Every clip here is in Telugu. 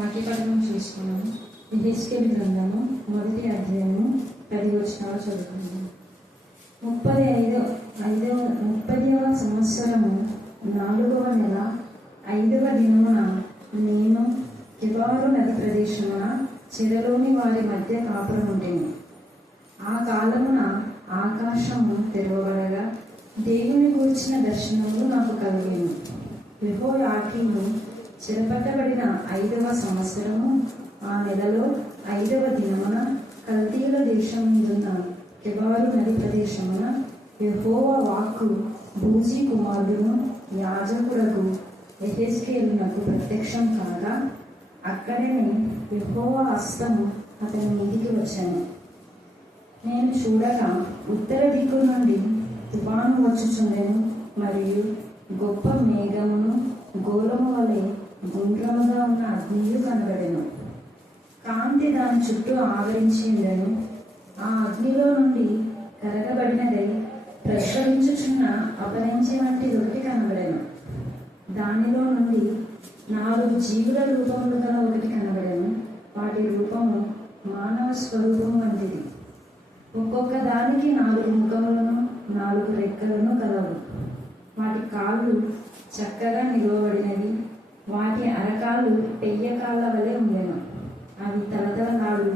వాక్యపఠనం చేసుకున్నాము. యెహెజ్కేలు గ్రంథము 1వ అధ్యాయము 10 వచనాలు చదువుకున్నాము. 30వ సంవత్సరము 4వ నెల 5వ దినమున నేను కెబారు నది ప్రదేశమున చెరలోని వారి మధ్య కాపురముండెను. ఆ కాలమున ఆకాశము తెరవబడగా దేవుని గూర్చిన దర్శనములు నాకు కలిగెను. యెహోయాకీము చెరపట్టబడిన 5వ సంవత్సరము ఆ నెలలో 5వ దినమున కల్దీయుల దేశముందున్న కెబారు నది ప్రదేశమున యెహోవా వాక్కు బూజీ కుమారుడును యాజకుడగు యెహెజ్కేలునకు ప్రత్యక్షం కాగా అక్కడనే యెహోవా హస్తము అతని మీదికి వచ్చాను. నేను చూడగా ఉత్తర దిక్కు నుండి తుఫాను వచ్చుచుండెను, మరియు గొప్ప మేఘమును గోళము వలె గుండ్రముగా ఉన్న అగ్నియు కనబడెను. కాంతి దాని చుట్టూ ఆవరించి ఉండెను. ఆ అగ్నిలో నుండి కరగబడినదై ప్రసరించుచున్న అపరించే వంటి ఒకటి కనబడెను. దానిలో నుండి 4 జీవుల రూపములు గల ఒకటి కనబడెను. వాటి రూపము మానవ స్వరూపము వంటిది. ఒక్కొక్క దానికి 4 ముఖములను 4 రెక్కలను కలవు. వాటి కాళ్ళు చక్కగా నిలువబడినవి. వాటి అరకాలు పెయ్య కాళ్ళ వలె ఉండెను. అవి తలతలనాడు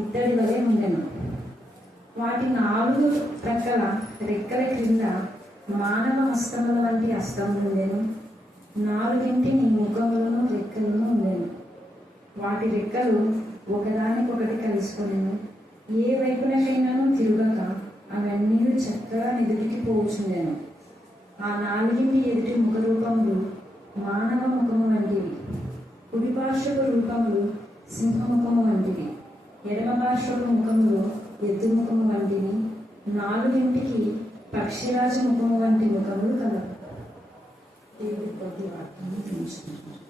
ఇత్తడి వలె ఉండెను. వాటి 4 ప్రక్కల రెక్కల క్రింద మానవ హస్తముల వంటి హస్తములు ఉండెను. 4 ముఖములను రెక్కలను ఉండెను. వాటి రెక్కలు ఒకదానికొకటి కలుసుకొనెను. ఏ వైపునకైనాను తిరుగక అవన్నీ చక్కగా ఎదుటికి పోవచ్చుండెను. ఆ 4 ఎదుటి ముఖ రూపములు మానవ ముఖము వంటివి. కుడి పార్శ్వపు రూపములు సింహముఖము వంటివి. ఎడమ పార్శ్వపు ముఖములు ఎద్దు ముఖము వంటివి. 4 పక్షిరాజు ముఖము వంటి ముఖములు కలవు. దేవుడి కొద్ది వాక్యాన్ని తెలుసుకుంటారు.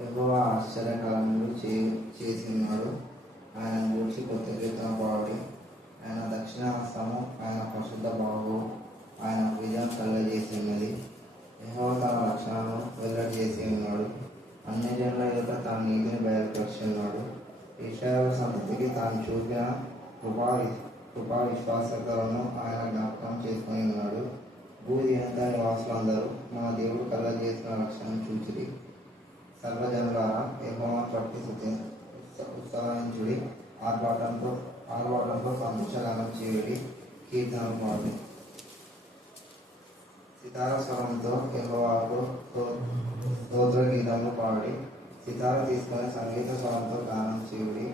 యెహోవా ఆశ్చర్యకార్యములు చేసి ఉన్నాడు. ఆయన గూర్చి కొత్త కీర్తన పాడి. ఆయన దక్షిణ హస్తము, ఆయన పరిశుద్ధ బాహువు ఆయన విజయం కలుగజేసి ఉన్నది. యెహోవా తన లక్షణాలను వెల్లడిచేసి ఉన్నాడు. అన్ని జనుల యొక్క తన నీతిని బయలుపరిచి ఉన్నాడు. ఇశ్రాయేలు సంతతికి తాను చూపిన కృపా విశ్వాసతలను ఆయన జ్ఞాపకం చేసుకొని ఉన్నాడు. భూదినంత నివాసులందరూ మన దేవుడు కలుగజేసిన లక్షణం చూచిరి. సర్వజనులారా యెహోవా ప్రతి ఉత్సవించుడి. ఆర్భాటంతో సంతోషగానం చేయుడి. కీర్తనలు పాడు. సితార స్వరంతో యెహోవాకు స్తోత్ర గీతములు పాడి. సితార తీసుకొని సంగీత స్వరంతో గానం చేయుడి.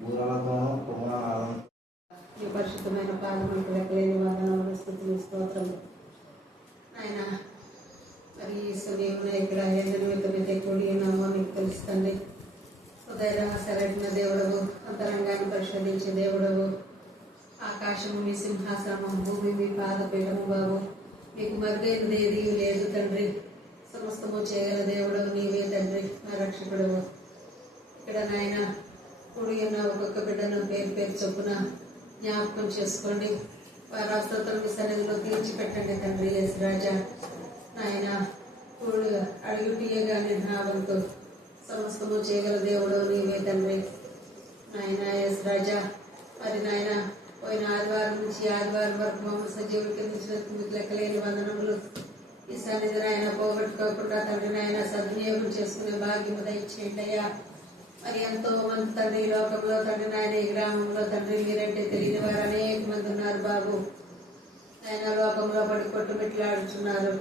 బూరలతోనూ పూర్ణనాదం. పరిశుద్ధమైన పాదములకు లెక్కలేని వందనములు, స్తుతులు, స్తోత్రములు. ఆయన మరి ఈ సమయంలో ఇక్కడ మీద కూడి ఉన్నామో మీకు తెలుస్తుంది. హృదయ సరైన దేవుడవు, అంతరంగాన్ని పరిశోధించే దేవుడవు. ఆకాశము మీ సింహాసనము, భూమి మీ పాదపీఠము బాబు. మీకు మరుగైనది ఏది లేదు తండ్రి. సమస్తము చేయగల దేవుడవు నీవే తండ్రి, మా రక్షకుడవు. ఇక్కడ నాయన కూడి ఉన్న ఒక్కొక్క బిడ్డను పేరు చొప్పున జ్ఞాపకం చేసుకోండి. వారి అవసరతలను సన్నిధిలో తీర్చిపెట్టండి తండ్రి. యేసు రాజా నాయన కూడు అడుగు తీయగానే నావంతో సమస్తము చేయగల దేవుడు నీవే తండ్రి. నాయన యేసు రాజా మరి నాయన పోయిన ఆదివారం నుంచి ఆదివారం వరకు మమ్మల్ని సజీవులు కిందించినందుకు మీకు లెక్కలేని వందనములు. ఈ సన్నిధి నాయన పోగొట్టుకోకుండా తండ్రి నాయన సద్వినియోగం చేసుకునే భాగ్యము దయచేయండి అయ్యా. మరి ఎంతో మంది తండ్రి లోకంలో తండ్రి నాయన ఈ గ్రామంలో తండ్రి మీరంటే తెలియని వారు అనేక మంది ఉన్నారు బాబు. ఆయన లోకంలో పడి కొట్టుమిట్లాడుచున్నారు.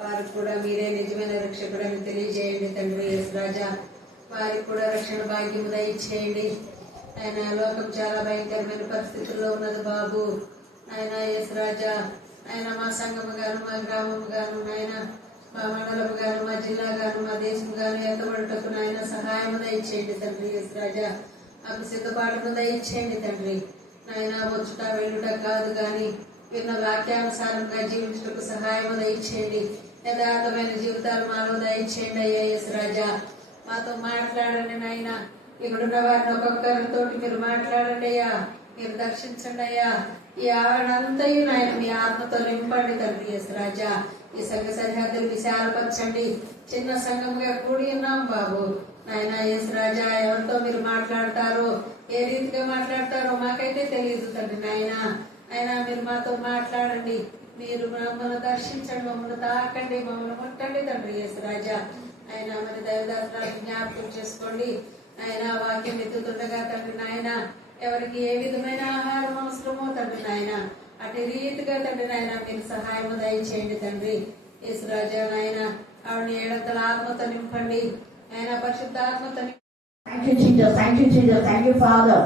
వారికి కూడా మీరే నిజమైన రక్షకుడని తెలియజేయండి తండ్రి. యేసు రాజా వారికి కూడా రక్షణ భాగ్యము దయచేయండి. ఆయన లోకం చాలా భయంకరమైన పరిస్థితుల్లో ఉన్నది బాబు. ఆయన యేసు రాజా ఆయన మా సంఘము గాను, మా గ్రామము గాను, నాయన మా మండలము గాను, మా జిల్లా గాను, మా దేశం గాను ఎత్తబడుటకు నాయన సహాయం దయచేయండి తండ్రి. యేసు రాజా మాకు సిద్ధపాటును దయచేయండి తండ్రి. నాయన వచ్చుట వెళ్ళుట కాదు కానీ విన్న వాక్యానుసారంగా జీవించుటకు సహాయం దయచేయండి. యథార్థమైన జీవితాలు మాలో దయచేయండి అయ్యా. యేసు రాజా మాతో మాట్లాడండి నాయన. ఇక్కడున్న వారిని ఒక్కొక్కరితో మీరు మాట్లాడండి అయ్యా. మీరు దర్శించండి అయ్యా. ఈ ఆవరణంతయు నాయన మీ ఆత్మతో నింపండి తండ్రి యేసు రాజా. ఈ సంఘ సరిహద్దులు విశాలపరచండి. చిన్న సంఘంగా కూడి ఉన్నాం బాబు నాయన యేసు రాజా. ఎవరితో మీరు మాట్లాడతారో, ఏ రీతిగా మాట్లాడతారో మాకైతే తెలియదు తండ్రి నాయన. అయినా మీరు మాతో మాట్లాడండి. మీరు మమ్మల్ని దర్శించండి, మమ్మల్ని తాకండి, మమ్మల్ని ముట్టండి తండ్రి యేసు రాజా. ఆయన మరి దైవదాత్రాలను జ్ఞాపకం చేసుకోండి. ఆయన వాక్యం ఎత్తుతుండగా తండ్రి నాయన ఎవరికి ఏ విధమైన ఆహారం అవసరమో తండ్రి నాయన అటు రీతిగా తండ్రి నాయన మీరు సహాయం దయచేయండి తండ్రి యేసు రాజా. నాయన ఆవిడని ఏడంతల ఆత్మతో నింపండి. ఆయన పరిశుద్ధ ఆత్మతో Thank you, Jesus. Thank you, Jesus. Thank you, Father.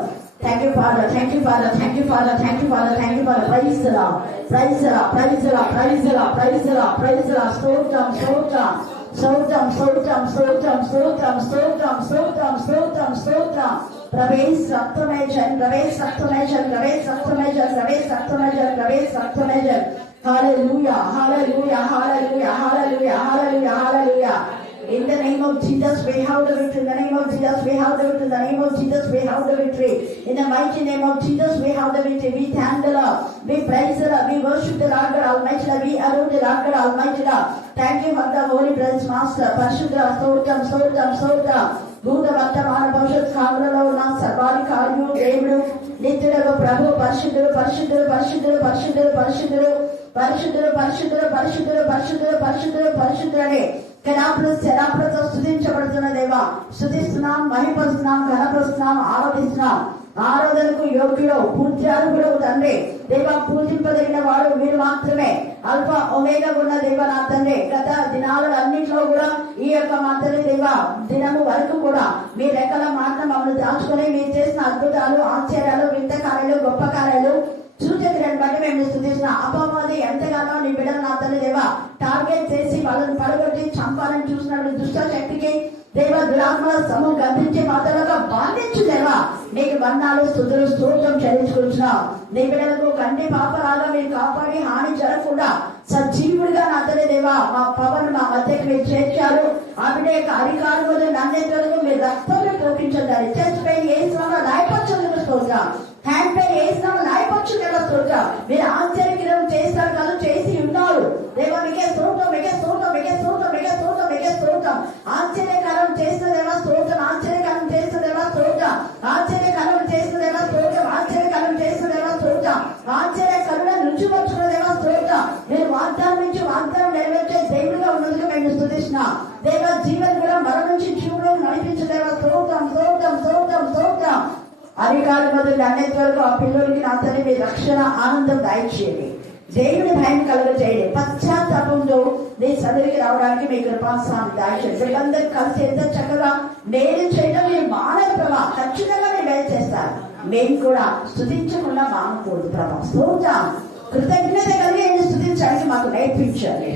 Thank you, Father. Thank you, Father. Thank you, Father. Thank you, Father. Thank you, Father. Praise the Lord. Praise the Lord. Praise the Lord. Praise the Lord. Praise the Lord. Praise the Lord. Stotram, stotram. Stotram, stotram, stotram, stotram, stotram, stotram, stotram, stotram. Praise Saktamejan, praise Saktamejan, praise Saktamejan, praise Saktamejan, praise Saktamejan. Hallelujah, hallelujah, hallelujah, hallelujah, hallelujah, hallelujah. In the name of Jesus, we have the victory. In the name of Jesus, we have the victory. In the name of Jesus, we have the victory. In the mighty name of Jesus, we have the victory. We thank the Lord. We praise the Lord. We worship the Lord God Almighty. We adore the Lord God Almighty. Thank you for the Holy Presence Master. Parishuddha, Stotram, Stotram, Stotram. భూత వర్తమాన భవిష్యత్ కాలంలో ఉన్న సర్వాధికారియు దేవుడు నిత్యుడకు ప్రభు పరిశుద్ధుడు పరిశుద్ధుడు పరిశుద్ధుడు పరిశుద్ధుడు పరిశుద్ధుడు పరిశుద్ధుడు పరిశుద్ధుడు పరిశుద్ధుడు పరిశుద్ధుడు పరిశుద్ధుడు పరిశుద్ధుడని శరాపులతో స్తుతించబడుతున్న దేవా. స్తుతిస్తున్నాం, మహిమపరుస్తున్నాం, ఘనపరుస్తున్నాం, ఆరాధిస్తున్నాం. ఆరాధనకు యోగ్యుడు పూజ్యార్హుడు తండ్రి దేవా. పూజింపదగిన వాడు మీరు మాత్రమే. అల్ఫా ఒమేగా ఉన్న దేవ నా తండ్రి. గత దినాలన్నింటిలో కూడా ఈ యొక్క మా తండ్రి దేవ దినము వరకు కూడా మీ రెక్కల మాట మమ్మల్ని దాచుకుని మీరు చేసిన అద్భుతాలు, ఆశ్చర్యాలు, వింత కార్యాలు, గొప్ప కార్యాలు, సూచక్రియను బట్టి మేము స్థుతిస్తున్న అపవాది ఎంతగానో నీ బిడ్డలు నా తల్లి దేవ టార్గెట్ చేసి వాళ్ళని పడగొట్టి చంపాలని చూసినప్పుడు దుష్ట శక్తికి దేవ దురాత్మల సమూహం గర్భించే మాటలుగా బాధించు దేవా. నీకు వర్ణాలు స్తుతులు స్తోత్రం చెల్లించుకుంటున్నావు. నీ బిడ్డలకు కంటి పాపలాగా మీరు కాపాడి హాని జరగకుండా సజీవుడిగా నా తల్లి దేవా మా పవన్ మా మధ్యకు మీరు చేర్చారు. ఆ బిడ్డ యొక్క అధికారులు నన్నెత్తలకు మీరు రక్తంలో ప్రోపించారు. చెస్ట్ పై ఏ శ్రమ రాయపరచడానికి స్తోత్రం. హ్యాండ్ పై ఏ శ్రమ రాయపరచుగా స్తోత్రం. మీరు ఆశ్చర్యక్రియలు చేస్తారు కాదు, చేసి ఉన్నారు దేవా. మీకే స్తోత్రం, మీకే స్తోత్రం, మీకే స్తోత్రం, మీకే స్తోత్రం, మీకే స్తోత్రం. ఆశ్చర్యకారం చేస్తుందేవా స్తోత్రం. ఆశ్చర్యకారం చేస్తుందేవా స్తోత్రం. ఆశ్చర్యకారం చేస్తుందేవా స్తోత్రం. ఆశ్చర్యకారం చేస్తుందేవా స్తోత్రం. ఆశ్చర్యకరుణ రుచిపరుచుకున్నదేవా స్తోత్రం. మీరు వాగ్దానం నుంచి వాగ్దానం నెరవేర్చే దేవుడిగా ఉన్నందుకు మేము స్తుతిస్తున్నాం దేవా. జీవన్ కూడా మరణం నుంచి జీవుడు నడిపించదేవా స్తోత్రం, స్తోత్రం, స్తోత్రం, స్తోత్రం. అధికారుల మొదలు అన్నిటి వరకు ఆ పిల్లలకి నా తల్లి మీ రక్షణ ఆనందం దయచేయండి. దేవుని భయం కలుగజేయండి. పశ్చాత్తాపంతో నీ సన్నిధికి రావడానికి మీ కృపాసాన్ని దయచేయండి. వీళ్ళందరూ కలిసి ఎంత చక్కగా మేలు చేయడం మీరు మానవ ప్రభా. ఖచ్చితంగా మీరు మేలు చేస్తారు. మేము కూడా స్తుతించకుండా మానకూడదు ప్రభా. స్తోత్రం. కృతజ్ఞత కలిగి స్తుతించడానికి మాకు నేర్పించాలి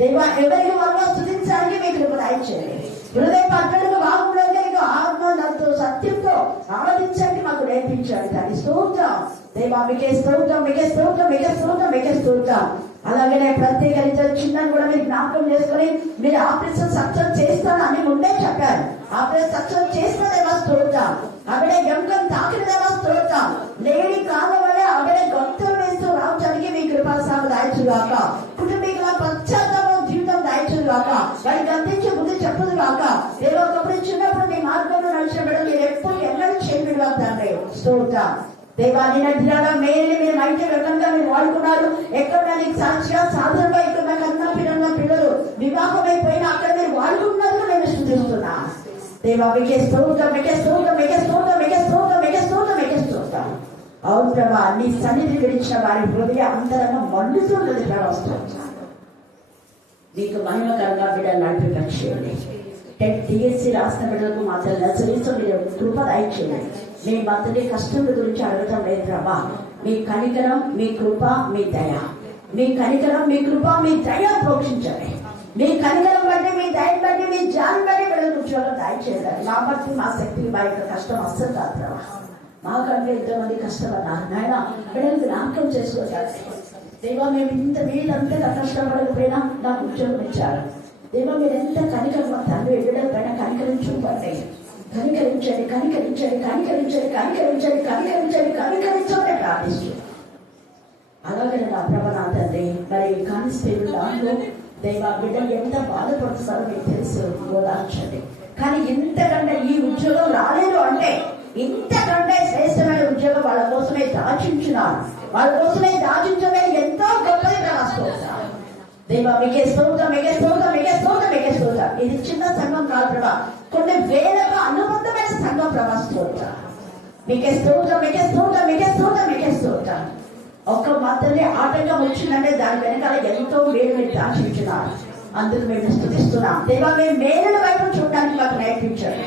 దేవా. ఎవరికి వాళ్ళు స్తుతించడానికి మీ కృప దయచేయండి. హృదయ పట్టణకు బాగుండగా ఆత్మతో సత్యంతో ఆరాధించడానికి మాకు నేర్పించాలి కానీ స్తోత్రం దేవా. మీకే స్తోత్రం, మీకే స్తోత్రం, మీకే స్తోత్రం, మీకే స్తోత్రం. అలాగే ప్రత్యేకరించారు చిన్న కూడా మీరు జ్ఞాపకం చేసుకుని మీరు ఆపరేషన్ సక్సెస్ చేస్తాను అని ముందే చెప్పారు. ఆపరేషన్ సక్సెస్ చేస్తానేమో స్తోత్రం. అక్కడే గంగం తాకినదేమో స్తోత్రం. లేని కాలం వల్ల అక్కడే గొంతులు వేస్తూ రావడానికి మీ కృపాసాము దాయచుగాక. కుటుంబీకుల పశ్చాత్తాపం జీవితం దాయచుగాక. వారికి అందించే ముందు చెప్పుదు కాక. ఏదో ఒకప్పుడు చిన్నప్పుడు మీ మార్గంలో నడిచిన బిడ్డ మీరు ఎప్పుడు ఎన్నడూ చేయడం తండ్రి స్తోత్రం దేవా. నిన్నటిలాగా మేలు మీరు మంచి రకంగా మీరు వాడుకున్నారు. ఎక్కడ నీకు సాక్షిగా సాధనగా ఇక్కడ కన్నా పిల్లలు వివాహం అయిపోయినా అక్కడ మీరు వాడుకున్నది నేను స్తుతిస్తున్నా దేవా. మీకే స్తోత్రం, మీకే స్తోత్రం, మీకే స్తోత్రం, మీకే స్తోత్రం, మీకే స్తోత్రం, మీకే స్తోత్రం. అవును ప్రభా. నీ సన్నిధి గడిచిన వారి హృదయ అంతరంగం మండుతున్నది ప్రభా. స్తోత్రం. మీకు మహిమకరంగా బిడ్డ నడిపించండి. TSC రాసిన బిడ్డలకు మాత్రం నచ్చరిస్తూ మీరు కృప దయచేయండి. మీ మతని కష్టం గురించి అడగటం లేదు ప్రభా. మీ కనికరం, మీ కృప, మీ దయ, మీ కనికరం, మీ కృప, మీ దయ ప్రోక్షించండి. మీ కనికరం బట్టి, మీ దయ బట్టి, మీ జాలి బట్టి బిడ్డలు ఉద్యోగం దయచేయాలి. మా బట్టి మా శక్తికి మా యొక్క కష్టం అస్సలు కాదు ప్రభా. మాకంటే ఎంతోమంది కష్టపడ్డారు నాయన. బిడ్డలకు జ్ఞాపకం చేసుకోవాలి దేవా. మేము వీళ్ళంతా కష్టపడకపోయినా నాకు ఉద్యోగం ఇచ్చారు దేవా. మీరు ఎంత కనికరం తండ్రి బిడ్డల పైన కనికరించుకోండి. కనికరించండి, కనికరించండి, కనికరించండి, కనికరించండి, కనికరించండి, కనికరించండి ప్రార్థిస్తూ అలాగే నా ప్రభ నా తండ్రి మరి కానిస్టేబుల్ దాంట్లో దైవ బిడ్డలు ఎంత బాధపడుతున్నారో మీకు తెలుసు, ఓదార్చండి. కానీ ఇంతకంటే ఈ ఉద్యోగం రాలేదు అంటే ఇంతకంటే శ్రేష్టమైన ఉద్యోగం వాళ్ళ కోసమే దాచించున్నారు. వాళ్ళ కోసమే దాచించమే ఎంతో గొప్పది రాసుకోవచ్చు. దైవ మీకే స్తోత్రం, మీకే స్తోత్రం, మీకే స్తోత్రం, మీకే స్తోత్రం. ఇది చిన్న సంఘం కాదు ప్రభా, కొన్ని వేలకు అనుబంధమైన సంఘం ప్రభా. స్తోత్రం, మీకే స్తోత్రం, మీకే స్తోత్రం, మీకే స్తోత్రం, మీకే స్తోత్రం. ఒక్క మాత్రమే ఆటంకం వచ్చిందంటే దాని వెనకాల ఎంతో మేలు మీరు దాచించున్నారు. అందుకు మేము స్తుతిస్తున్నాం. దేవా మేము మేలుల వైపు చూడడానికి మాకు నేర్పించారు.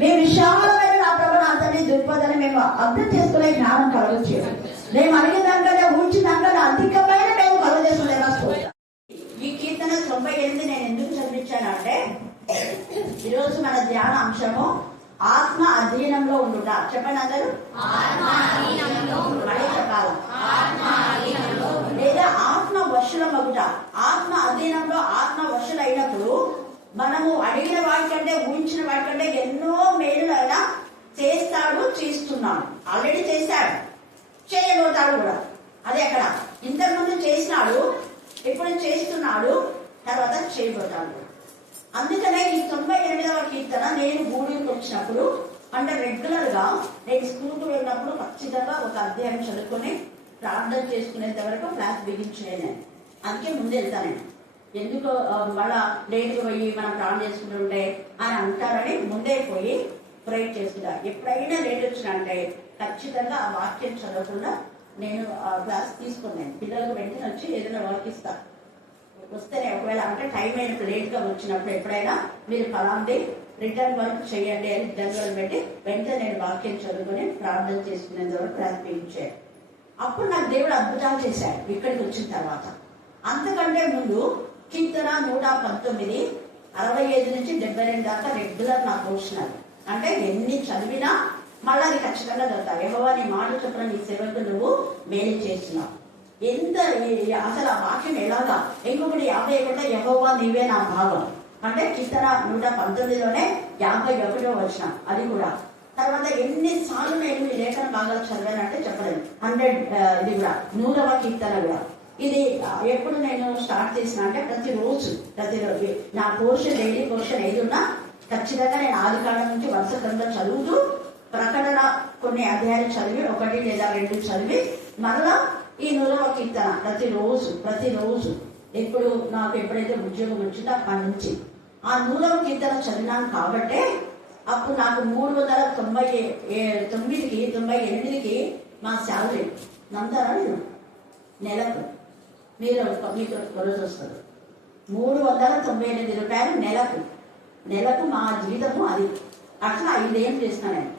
మీ విశాలమైన నా ప్రభు నా తండ్రి దృక్పథాన్ని మేము అర్థం చేసుకునే జ్ఞానం కలుగచేయాలి. మేము అడిగిన దానికంటే ఊహించిన దానికంటే అధికమైన మేము కలుగజేసుకునేలా స్తోత్రం. ఈ కీర్తన 98 నేను ఎందుకు చదివించానంటే ఈరోజు మన ధ్యాన అంశము ఆత్మ అధీనంలో ఉండుట. చెప్పండి అందరూ, మళ్ళీ చెప్పాలి. లేదా ఆత్మ వశులమగుట. ఆత్మ అధీనంలో ఆత్మ వశులైనప్పుడు మనము అడిగిన వాటికంటే ఊహించిన వాటికంటే ఎన్నో మేలులైనా చేస్తాడు, చేస్తున్నాడు. ఆల్రెడీ చేశాడు, చేయబోతాడు కూడా. అదే అక్కడ ఇంతకుముందు చేసినాడు, ఇప్పుడు చేస్తున్నాడు, తర్వాత చేయబోతాడు. అందుకనే ఈ 98వ కీర్తన నేను గూడూరుకు వచ్చినప్పుడు అంటే రెగ్యులర్ గా నేను స్కూల్కి వెళ్ళినప్పుడు ఖచ్చితంగా ఒక అధ్యాయం చదువుకొని ప్రార్థన చేసుకునేంత వరకు క్లాస్ బిగించలేను. అందుకే ముందు వెళ్తాను. ఎందుకు మళ్ళా లేట్గా పోయి మనం ప్రార్థన చేసుకుంటుంటే అని అంటారని ముందే పోయి ప్రేయర్ చేసుకుంటా. ఎప్పుడైనా లేట్ వచ్చినంటే ఖచ్చితంగా ఆ వాక్యం చదవకుండా నేను క్లాస్ తీసుకున్నాను. పిల్లలకు వెంటనే వచ్చి ఏదైనా వర్క్ ఇస్తా. వస్తేనే ఒకవేళ అంటే టైం అయినప్పుడు లేట్గా వచ్చినప్పుడు ఎప్పుడైనా మీరు ఫలాంది రిటర్న్ వర్క్ చేయండి అని జనరల్ పెట్టి వెంటనే నేను వాక్యం చదువుకొని ప్రార్థన చేసుకునేంత వరకు ప్రారంభించాను. అప్పుడు నాకు దేవుడు అద్భుతాలు చేశాడు ఇక్కడికి వచ్చిన తర్వాత. అంతకంటే ముందు కీర్తన 119 65 నుంచి 72 దాకా రెగ్యులర్ నా పోర్షనల్. అంటే ఎన్ని చదివినా మళ్ళీ అది ఖచ్చితంగా దొరుకుతాయి. యెహోవా నీ మాట చొప్పున నీ సేవకు నువ్వు మేలు చేస్తున్నావు. ఎంత అసలు ఆ వాక్యం ఎలాగా. ఇంకొకటి 51 యెహోవా నీవే నా భాగం అంటే కీర్తన 119లోనే 51వ వచనం అది కూడా. తర్వాత ఎన్నిసార్లు నేను ఈ లేఖన భాగాలు చదివానంటే చెప్పలేదు. 100 ఇది కూడా 100వ కీర్తన కూడా. ఇది ఎప్పుడు నేను స్టార్ట్ చేసిన అంటే ప్రతిరోజు నా పోర్షన్ డైలీ పోర్షన్ ఏది ఉన్నా ఖచ్చితంగా నేను ఆది కాలం నుంచి వరుస క్రమంలో చదువుతూ ప్రకటన కొన్ని అధ్యాయాలు చదివి 1 లేదా 2 చదివి మరలా ఈ 100వ కీర్తన ప్రతిరోజు ఎప్పుడు నాకు ఎప్పుడైతే ఉద్యోగం వచ్చిందో అప్పటి నుంచి ఆ 100వ కీర్తన చదివినాను. కాబట్టే అప్పుడు నాకు 399కి మా శాలరీ నంతారా నెలకు మీరు మీకు రోజు వస్తుంది 398 రూపాయలు నెలకు మా జీతము. అది అట్లా 5 ఏం చేసిన నేను.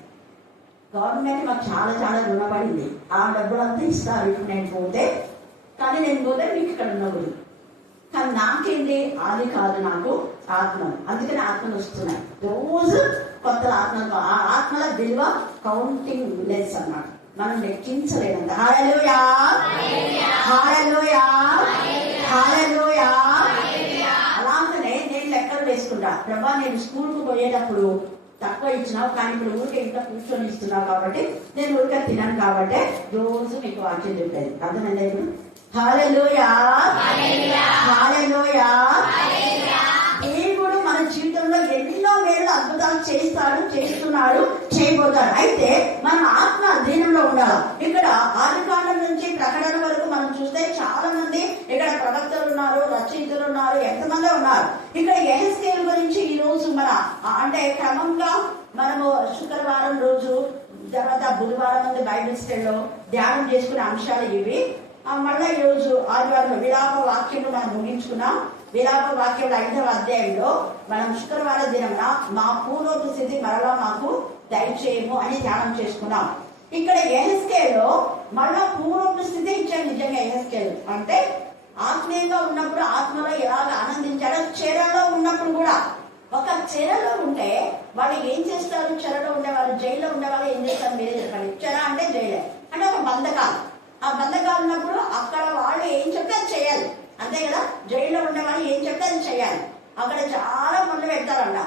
గవర్నమెంట్ మాకు చాలా చాలా రుణపడింది. ఆ డబ్బులంతా ఇస్తారు ఇప్పుడు నేను పోతే. కానీ నేను పోతే మీకు ఇక్కడ ఉన్నప్పుడు కానీ నాకేంటి అది కాదు, నాకు ఆత్మలు. అందుకని ఆత్మలు వస్తున్నాయి రోజు కొత్త ఆత్మలు. ఆ ఆత్మల విలువ కౌంటింగ్ లెస్ అన్నమాట, మనం లెక్కించలేదంట. హల్లెలూయా, హల్లెలూయా, హల్లెలూయా. అలాగనే నేను లెక్కలు వేసుకుంటా. ప్రభా నేను స్కూల్కు పోయేటప్పుడు తక్కువ ఇచ్చినావు, కానీ ఇప్పుడు ఊరికే ఇంట్లో కూర్చొని ఇస్తున్నావు కాబట్టి నేను ఊరికే తినాను కాబట్టి రోజు మీకు వాక్యం చెప్పేది. అర్థమైందా ఇప్పుడు? హల్లెలూయా, హల్లెలూయా. దేవుడు మన జీవితంలో ఎన్నో మేలు అద్భుతాలు చేస్తున్నాడు, చేయబోతాడు. అయితే మనం ఆత్మ అధీనంలో ఉండాలి. ఇక్కడ ఆదికాండం నుంచి ప్రకటన వరకు మనం చూస్తే చాలా మంది ఇక్కడ ప్రవక్తలు ఉన్నారు, రచయితలు ఉన్నారు, ఎంతమంది ఉన్నారు. ఇక్కడ యెహెజ్కేలు గురించి ఈ రోజు మన అంటే క్రమంగా మనము శుక్రవారం రోజు తర్వాత బుధవారం ముందు బైబిల్ స్టడీలో ధ్యానం చేసుకునే అంశాలు ఇవి. మళ్ళీ ఈ రోజు ఆదివారం విలాప వాక్యంలో మనం ముగించుకున్నాం. విలాప వాక్యం 5వ అధ్యాయంలో మనం శుక్రవారం దినమున మా పూర్వపు స్థితి మరలా మాకు దయచేయము అని ధ్యానం చేసుకున్నాం. ఇక్కడ యెహెజ్కేలులో మళ్ళా పూర్వపు స్థితి ఇచ్చాడు. నిజంగా యెహెజ్కేలు అంటే ఆత్మీయంగా ఉన్నప్పుడు ఆత్మలో ఎలాగ ఆనందించాడో, చెరలో ఉన్నప్పుడు కూడా. ఒక చెరలో ఉంటే వాళ్ళు ఏం చేస్తారు? చెరలో ఉండేవాళ్ళు, జైల్లో ఉండేవాళ్ళు ఏం చేస్తారు మీరే చెప్పండి. చెర అంటే జైలే అంటే ఒక బంధకాలు. ఆ బంధకాలు ఉన్నప్పుడు అక్కడ వాళ్ళు ఏం చెప్తే అది చేయాలి, అంతే కదా. జైల్లో ఉండే వాళ్ళు ఏం చెప్తే అది చేయాలి. అక్కడ చాలా పనులు పెడతారన్న.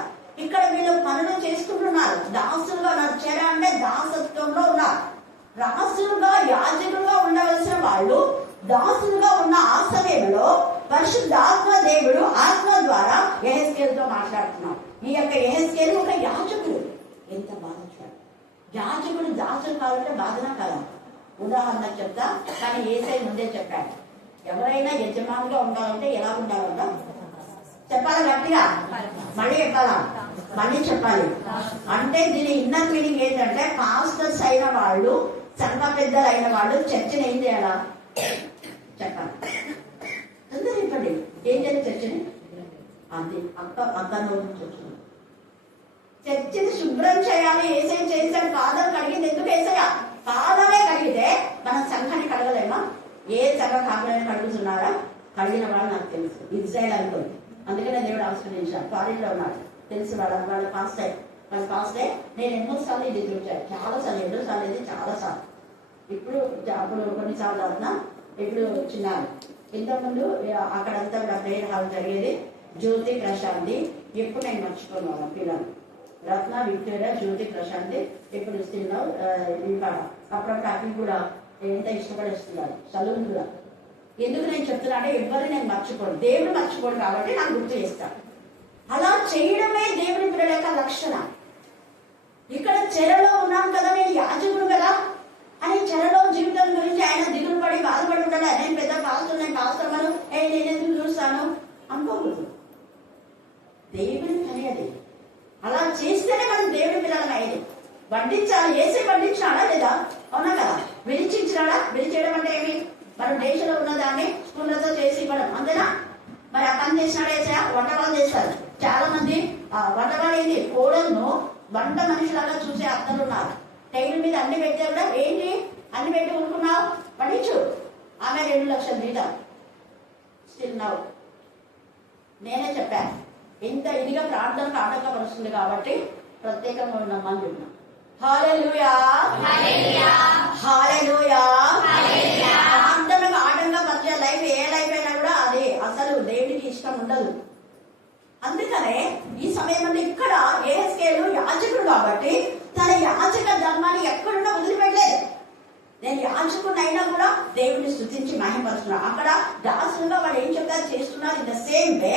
ఇక్కడ వీళ్ళు పనులు చేసుకుంటున్నారు, దాసులుగా ఉన్నారు. చెర అంటే దాసత్వంలో ఉన్నారు. రాసులుగా యాజకులుగా ఉండవలసిన వాళ్ళు దాసులుగా ఉన్న ఆ సమయంలో పరిశుద్ధాత్మ దేవుడు ఆత్మ ద్వారా యెహెజ్కేలుతో మాట్లాడుతున్నాడు. ఈ యొక్క యెహెజ్కేలు ఒక యాజకుడు. ఎంత బాధ చూడాలి. యాజకుడు దాసులు కావాలంటే బాధనా కదా. ఉదాహరణ చెప్తా, కానీ యేసయ్య ముందే చెప్పాడు, ఎవరైనా యజమానిగా ఉండాలంటే ఎలా ఉండాలంట చెప్పాలా? గట్టిగా మళ్ళీ చెప్పాలా? మళ్ళీ చెప్పాలి. అంటే దీని ఇన్నర్ మీనింగ్ ఏంటంటే, పాస్టర్స్ అయిన వాళ్ళు, సంఘ పెద్దలు అయిన వాళ్ళు చర్చని ఏం చేయాలా చెప్పాలి. అందరూ చెప్పండి, ఏం చేయాలి చర్చని? అది అక్కను చర్చని శుభ్రం చేయాలి. యేసయ్య చేశాడు, పాదం కడిగింది. ఎందుకు యేసయ్య పాదమే కడిగితే మనం సంఘాన్ని కడగలేమా? ఏ సంఘ కాపులైనా కడుగుతున్నారా? కడిగిన వాళ్ళు నాకు తెలుసు, ఇజ్రాయెల్ అనుకోండి. అందుకనే దేవుడు ఆశీర్వదించాడు. ఫారిన్ లో ఉన్నాడు, తెలుసు వాళ్ళ పాస్టే. నేను ఎన్నోసార్లు ఇది చూచాను, చాలాసార్లు, ఎన్నోసార్లు ఇది చాలాసార్లు. ఇప్పుడు అప్పుడు కొన్నిసార్లు అవుతున్నా, ఇప్పుడు చిన్నారు. ఇంతకుముందు అక్కడంతా ప్రేయర్ హాల్ జరిగేది. జ్యోతి ప్రశాంతి, ఎప్పుడు నేను మర్చిపోను పిల్లలు, రత్న, విక్టోరియా, జ్యోతి ప్రశాంతి ఇప్పుడు ఇస్తున్నావు ఇంకా. అప్పుడప్పుడు అవి కూడా ఎంత ఇష్టపడేస్తున్నారు, చదువులు కూడా. ఎందుకు నేను చెప్తున్నా అంటే, ఎవరు నేను మర్చిపోను, దేవుడు మర్చిపోడు కాబట్టి నాకు గుర్తు చేస్తాను. అలా చేయడమే దేవుని పిల్లల యొక్క లక్షణం. ఇక్కడ చెరలో ఉన్నాను కదా, నేను యాజకుడు కదా అని చెరలో జీవితం గురించి ఆయన దిగులు పడి బాధపడి ఉండాలి. నేను పెద్ద పాస్టర్, నేను పాస్టర్మను, నేను ఎందుకు చూస్తాను అనుకోకూడదు. దేవుని పని అది. అలా చేస్తేనే మనం దేవుని పిల్లలం అయ్యేది. వడ్డించాలి, వేసే వడ్డించాడా లేదా? అవునా కదా? విరిచించినాడా? విరిచేయడం అంటే ఏమి? మనం దేశంలో ఉన్నదాన్ని స్కూళ్ళతో చేసి ఇవ్వడం, అంతేనా? మరి ఆ పని చేసినాడు వేసా? వంటవాళ్ళు చేస్తారు. చాలా మంది వంటవాళ్ళు ఏంటి, కోడలను వంట మనిషిలాగా చూసే అత్తలు ఉన్నారు. టైం మీద అన్ని పెట్టే కూడా, ఏంటి అన్ని పెట్టి ఊరుకున్నావు, వడ్డించు. ఆమె 2 లక్షల జీతం స్టిల్ నౌ. నేనే చెప్పాను, ఇంత ఇదిగా ప్రార్థనకు ఆటంకపరుస్తుంది కాబట్టి ప్రత్యేకంగా ఉన్నామని చెప్పిన. హల్లెలూయా, హల్లెలూయా. ప్రార్థనకు ఆటంకపరిచే లైఫ్ ఏ లైఫ్ అయినా కూడా అది అసలు దేవుడికి ఇష్టం ఉండదు. అందుకనే ఈ సమయంలో ఇక్కడ యెహెజ్కేలు యాజకుడు కాబట్టి తన యాజక ధర్మాన్ని ఎక్కడున్నా వదిలిపెట్టలేదు. నేను యాజకుడు అయినా కూడా దేవుడిని స్తుతించి మహిమపరుస్తున్నాను. అక్కడ దాసులుగా వాళ్ళు ఏం చెప్తారు చేస్తున్నారు. ఇన్ ద సేమ్ వే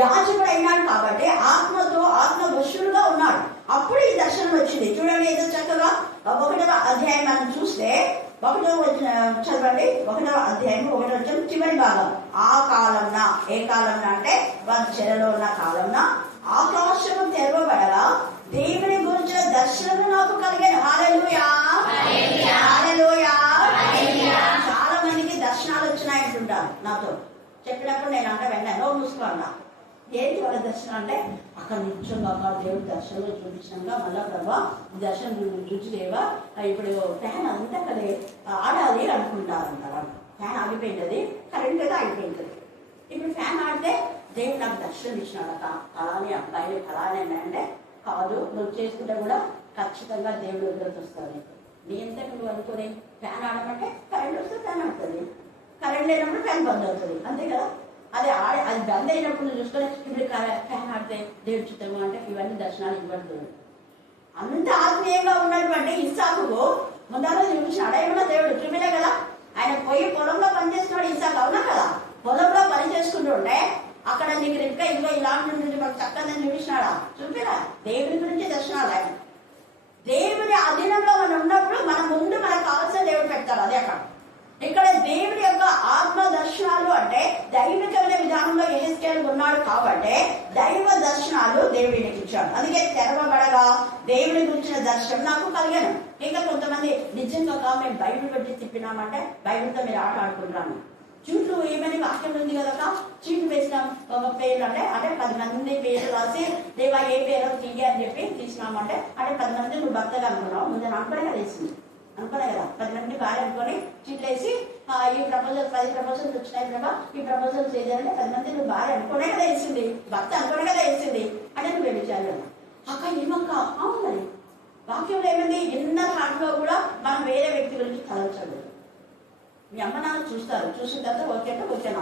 యాజకుడు అయినాడు కాబట్టి ఆత్మతో ఆత్మ వశులుగా ఉన్నాడు. అప్పుడు ఈ దర్శనం వచ్చింది. చూడండి, ఏదో చక్కగా 1వ అధ్యాయం మనం చూస్తే, 1వ చదవండి, 1వ అధ్యాయం 1వ వచనం చివరి భాగం. ఆ కాలంన, ఏ కాలంన అంటే వారి చెరలో ఉన్న కాలంన, ఆకాశము తెరవబడగా దేవుని గురించిన దర్శనము నాకు కలిగాను. హల్లెలూయా, హల్లెలూయా. చాలా మందికి దర్శనాలు వచ్చినాయంటుంటారు. నాతో చెప్పినప్పుడు నేను అంటే వెంటనే మూసుకున్నా. ఏంటి వాళ్ళ దర్శనం అంటే, అక్కడ నిత్యంగా దేవుడు దర్శనంలో చూపించినాక మళ్ళా ప్రభా దర్శనం చూసి దేవా ఇప్పుడు ఫ్యాన్ అంతా అక్కడ ఆడాలి అనుకుంటారంటారు. ఫ్యాన్ ఆగిపోయింది, కరెంట్ కదా ఆగిపోయింది. ఇప్పుడు ఫ్యాన్ ఆడితే దేవుడు నాకు దర్శనం ఇచ్చినాడక, అలానే అబ్బాయి అలానే అంటే కాదు, నువ్వు చేసుకుంటే కూడా ఖచ్చితంగా దేవుడు ఎదురు వస్తుంది. నీ ఎంత నువ్వు అనుకుని ఫ్యాన్ ఆడమంటే కరెంట్ వస్తే ఫ్యాన్ ఆడుతుంది, కరెంట్ లేనప్పుడు ఫ్యాన్ బంద్ అవుతుంది, అంతే కదా. అది బంద్ అయినప్పుడు చూసుకొని ఇప్పుడు ఫ్యాన్ ఆడితే దేవుడు చిత్తము అంటే ఇవన్నీ దర్శనాలు ఇవ్వద్దు. అంత ఆత్మీయంగా ఉన్నటువంటి ఇస్సాకుకు ముందర చూపించినాడు. ఏమన్నా దేవుడు చూపిలే కదా. ఆయన పోయి పొలంలో పనిచేస్తున్నాడు ఇస్సాకు, అవునా కదా. పొలంలో పని చేసుకుంటుంటే అక్కడ నీకు ఇంకా ఇంకో ఇలాంటి నుంచి మనకు చక్కగా చూపించినాడా? చూపిరా. దేవుడి గురించి దర్శనాలు ఆయన. దేవుడి అధీనంలో మనం ఉన్నప్పుడు మన ముందు మనకు కావాల్సిన దేవుడు పెడతాడు. అదే అక్కడ. ఇక్కడ దేవుడి యొక్క ఆత్మ దర్శనాలు అంటే దైవికమైన విధానంలో యెహెజ్కేలు ఉన్నాడు కాబట్టి దైవ దర్శనాలు దేవుడికి ఇచ్చాడు. అందుకే తెరవబడగా దేవుడి గురించిన దర్శనం నాకు కలిగాను. ఇంకా కొంతమంది నిజంగా మేము బైబిల్ పెట్టి తిప్పినామంటే బైబిల్తో మీరు ఆట ఆడుకుంటాను. చీట్లు ఏమని వాక్యం ఉంది కదా, చీట్లు వేసినాం ఒక పేర్లు అంటే 10 మంది పేర్లు రాసి దేవా ఏ పేరు తీయ అని చెప్పి తీసినామంటే 10 మంది నువ్వు భర్తగా అనుకున్నావు. ముందు అనుకునే కదా వేసింది, అనుకునే కదా 10 మంది భార్య అనుకొని చీట్లు వేసి ఈ ప్రపోజల్ 10 ప్రపోజల్స్ వచ్చినాయి ప్రభా, ఈ ప్రపోజల్స్ చేయాలంటే 10 మంది నువ్వు భార్య అనుకునే కదా వేసింది, భర్త అనుకునే కదా వేసింది అంటే నువ్వు వెళ్ళిచారు అక్క. ఏమక్క అవును, మరి వాక్యంలో ఏమైంది? ఇన్నర్ హార్ట్ లో కూడా మనం వేరే వ్యక్తి గురించి తలచదు. మీ అమ్మ నాన్న చూస్తారు, చూసిన తర్వాత ఓకే అంటే ఓకేనా,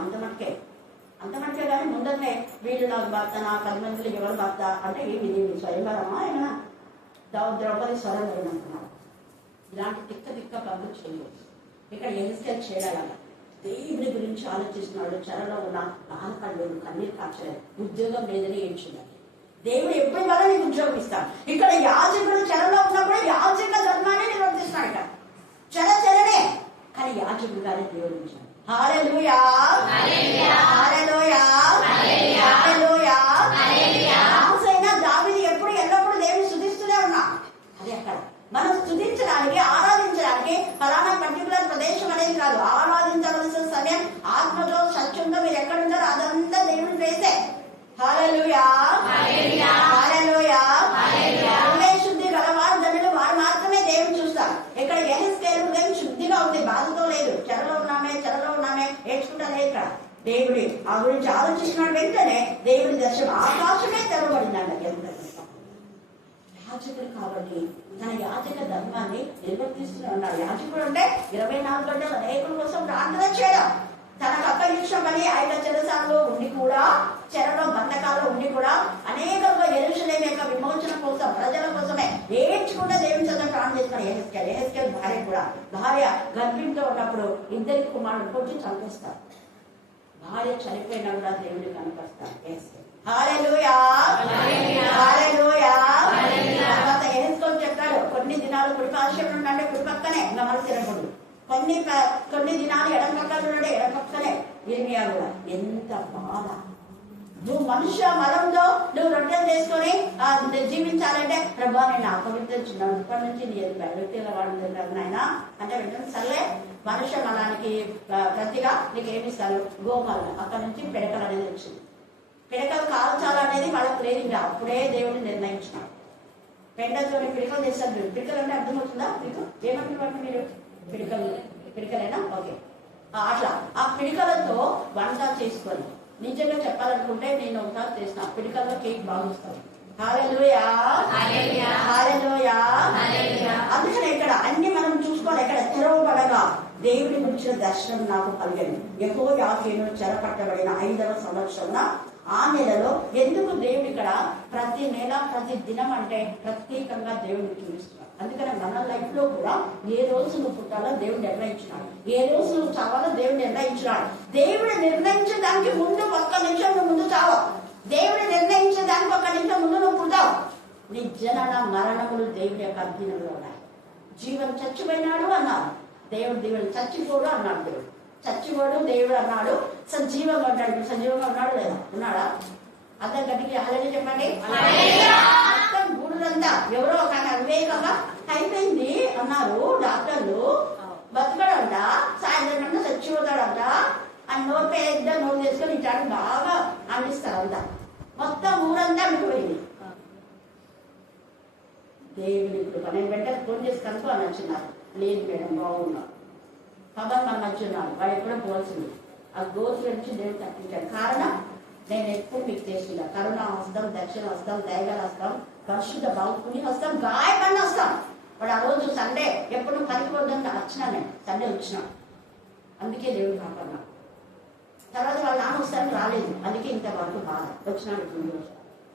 అంత మటుకే కానీ ముందరనే వీళ్ళు నాకు భర్త, నా 10 మందిలో ఎవరు భర్త అంటే ఏమి స్వయంవరమా ఏమైనా ద్రౌపది స్వరం అనుకున్నారు. ఇలాంటి తిక్క పనులు చేయలేదు. ఇక్కడ యెహెజ్కేలు చేయాలన్న దేవుడి గురించి ఆలోచిస్తున్నాడు. చెరలో ఉన్న నాన్నకళ్ళు కన్నీరు కాచలేదు, ఉద్యోగం లేదని ఏడ్చున్నాడు. దేవుడు ఎప్పుడు వల్ల నీకు ఉద్యోగం ఇస్తాడు. ఇక్కడ యాజకుడు చెరలో ఉన్నప్పుడు యాజక ధర్మాన్ని నిర్వర్తిస్తున్నాడు. చెరనే కానీ యాజకుడు గానే దేవుడు ఉంచాడు. హల్లెలూయా, హల్లెలూయా, హల్లెలూయా. ఆసైనా దావీదు ఎప్పుడు ఎల్లప్పుడూ దేవుని స్తుతిస్తూనే ఉన్నా. అది అక్కడ మనం స్తుతించడానికి, ఆరాధించడానికి ఫలానా పర్టికులర్ ప్రదేశం అనేది కాదు. ఆరాధించవలసిన సమయం ఆత్మతో సత్యంతో మీరు ఎక్కడుంటారో అదంతా దేవుని ప్రేసే. హల్లెలూయా, హల్లెలూయా. శుద్ధి గలవారు ధనులు, వారు మాత్రమే దేవుని చూస్తారు. ఇక్కడ యెహెజ్కేలు శుద్ధిగా ఉంది, బాధతో లేదు. చెరలో ఉన్నామే ఏడ్చుకుంటా లేదు. ఇక్కడ దేవుడి ఆ గురించి ఆలోచిస్తున్నాడు. వెంటనే దేవుడి దర్శనం, ఆకాశమే తెరవబడిందంట. ఎంత యాజకుడు కాబట్టి తన యాజక ధర్మాన్ని నిర్వర్తిస్తూనే ఉన్నాడు. యాజకుడు అంటే 24 గంటలు అనేకుల కోసం ప్రార్థన చేయడం. తనకు అప్పగించిన పని ఆయన చెరసాలలో ఉండి కూడా, చెరలో బంధకాల్లో ఉండి కూడా అనేకంగా యెరూషలేము యొక్క విమోచన కోసం, ప్రజల కోసమే ఏడ్చుకుంటే దేవుని చదువు ప్రార్థన చేస్తున్నాడు. యెహెజ్కేలు భార్య కూడా, భార్య గర్భిణితో ఉన్నప్పుడు 2 కుమారులు కొట్టి చంపేస్తారు. భార్య చనిపోయినా కూడా దేవుని కనపరుస్తారు. హల్లెలూయా, హల్లెలూయా. తర్వాత యెహెజ్కేలు చెప్తాడు, కొన్ని దినాలు కుడి పార్శ్వం ఉండండి, కుడి పక్కనే ఇంకా మనసిరకూడదు. కొన్ని దినాలు ఎడం పక్కన ఉన్నాడు, ఎడం పక్కనే. ఇర్మియా కూడా ఎంత బాధ. నువ్వు మనుష్య మలంలో నువ్వు రొట్టెలు చేసుకొని జీవించాలంటే ప్రభా నేను అపవిత్రించున్నాను, ఇప్పటి నుంచి నీ వ్యక్తిగా వాడుతున్నారు నాయన అంటే వెంటనే సర్లే మనుష్య మలానికి ప్రతిగా నీకు ఏమిస్తారు? గోమల. అక్కడ నుంచి పిడకలు అనేది వచ్చింది. పిడకలు కాల్చాలనేది వాళ్ళకి లేదు. ఇంకా అప్పుడే దేవుడిని నిర్ణయించినాడు. పెండతోని పిడకలు చేస్తారు. పిడకలు అంటే అర్థమవుతుందా మీకు? ఏమంటున్నారు మీరు? పిడకలేనా? ఓకే. అట్లా ఆ పిడకలతో వంట చేసుకొని, నిజంగా చెప్పాలనుకుంటే నేను ఒకసారి చేసిన పిడకల్లో కేక్ బాగుస్తాను. హల్లెలూయా, హల్లెలూయా. అందుకని ఇక్కడ అన్ని మనం చూసుకోవాలి. ఇక్కడ తెరవబడగా దేవుడి గురించిన దర్శనం నాకు కలిగింది. యెహోయాకీను చెరపట్టబడిన 5వ సంవత్సరం ఆ నెలలో ఎందుకు దేవుడు ఇక్కడ ప్రతి నెల ప్రతి దినం అంటే ప్రత్యేకంగా దేవుడిని చూపిస్తున్నాడు. అందుకని మన లైఫ్ లో కూడా ఏ రోజు నువ్వు పుట్టాలో దేవుడు నిర్ణయించినాడు, ఏ రోజు నువ్వు చావాలో దేవుడు నిర్ణయించినాడు. దేవుడు నిర్ణయించడానికి ముందు 1 నిమిషం నువ్వు ముందు చావు. దేవుడు నిర్ణయించడానికి 1 నిమిషం ముందు నువ్వు పుట్టావు. నీ జనన మరణములు దేవుడి యొక్క అధీనంలో ఉన్నాయి. జీవం చచ్చిపోయినాడు అన్నాడు దేవుడు, దేవుడు చచ్చిపోడు అన్నాడు దేవుడు. చచ్చిపోడు దేవుడు అన్నాడు, సజీవంగా ఉన్నాడు. సజీవంగా ఉన్నాడు లేదా? ఉన్నాడా? అందరు గట్టికి హల్లెలూయా చెప్పండి. మొత్తం గూడులంతా ఎవరో ఒక అవివేకంగా అయిపోయింది అన్నారు డాక్టర్లు. బతకడంట, సాయంత్రం కన్నా చచ్చిపోతాడంట అని నోరు పెద్ద నోరు చేసుకొని ఇట్లాంటి బాగా అందిస్తారు అంతా. మొత్తం ఊరంతా విడిపోయింది. దేవుని కృప. నేను వెంటనే ఫోన్ చేసి కనుక్కో అని వచ్చిన్నారు. లేదు మేడం బాగున్నా పవన్ మన వచ్చున్నాడు, వాడు ఎప్పుడో పోల్సింది. ఆ గోతుల నుంచి దేవుడు తప్పించాడు. కారణం నేను ఎప్పుడు మీకు చేస్తున్నా, కరుణ హస్తం, దక్షిణ హస్తం, దయగల హస్తం, పరిశుద్ధ బాగుని హస్తం, గాయపడిన హస్తం. వాడు ఆ రోజు సండే ఎప్పుడు పనిపోద్దని వచ్చినా, నేను సండే వచ్చినా, అందుకే దేవుడు కాపాడినా. తర్వాత వాళ్ళ నాన్న వస్తారని రాలేదు, అందుకే ఇంతవరకు బాధ వచ్చినాడు. ఇప్పుడు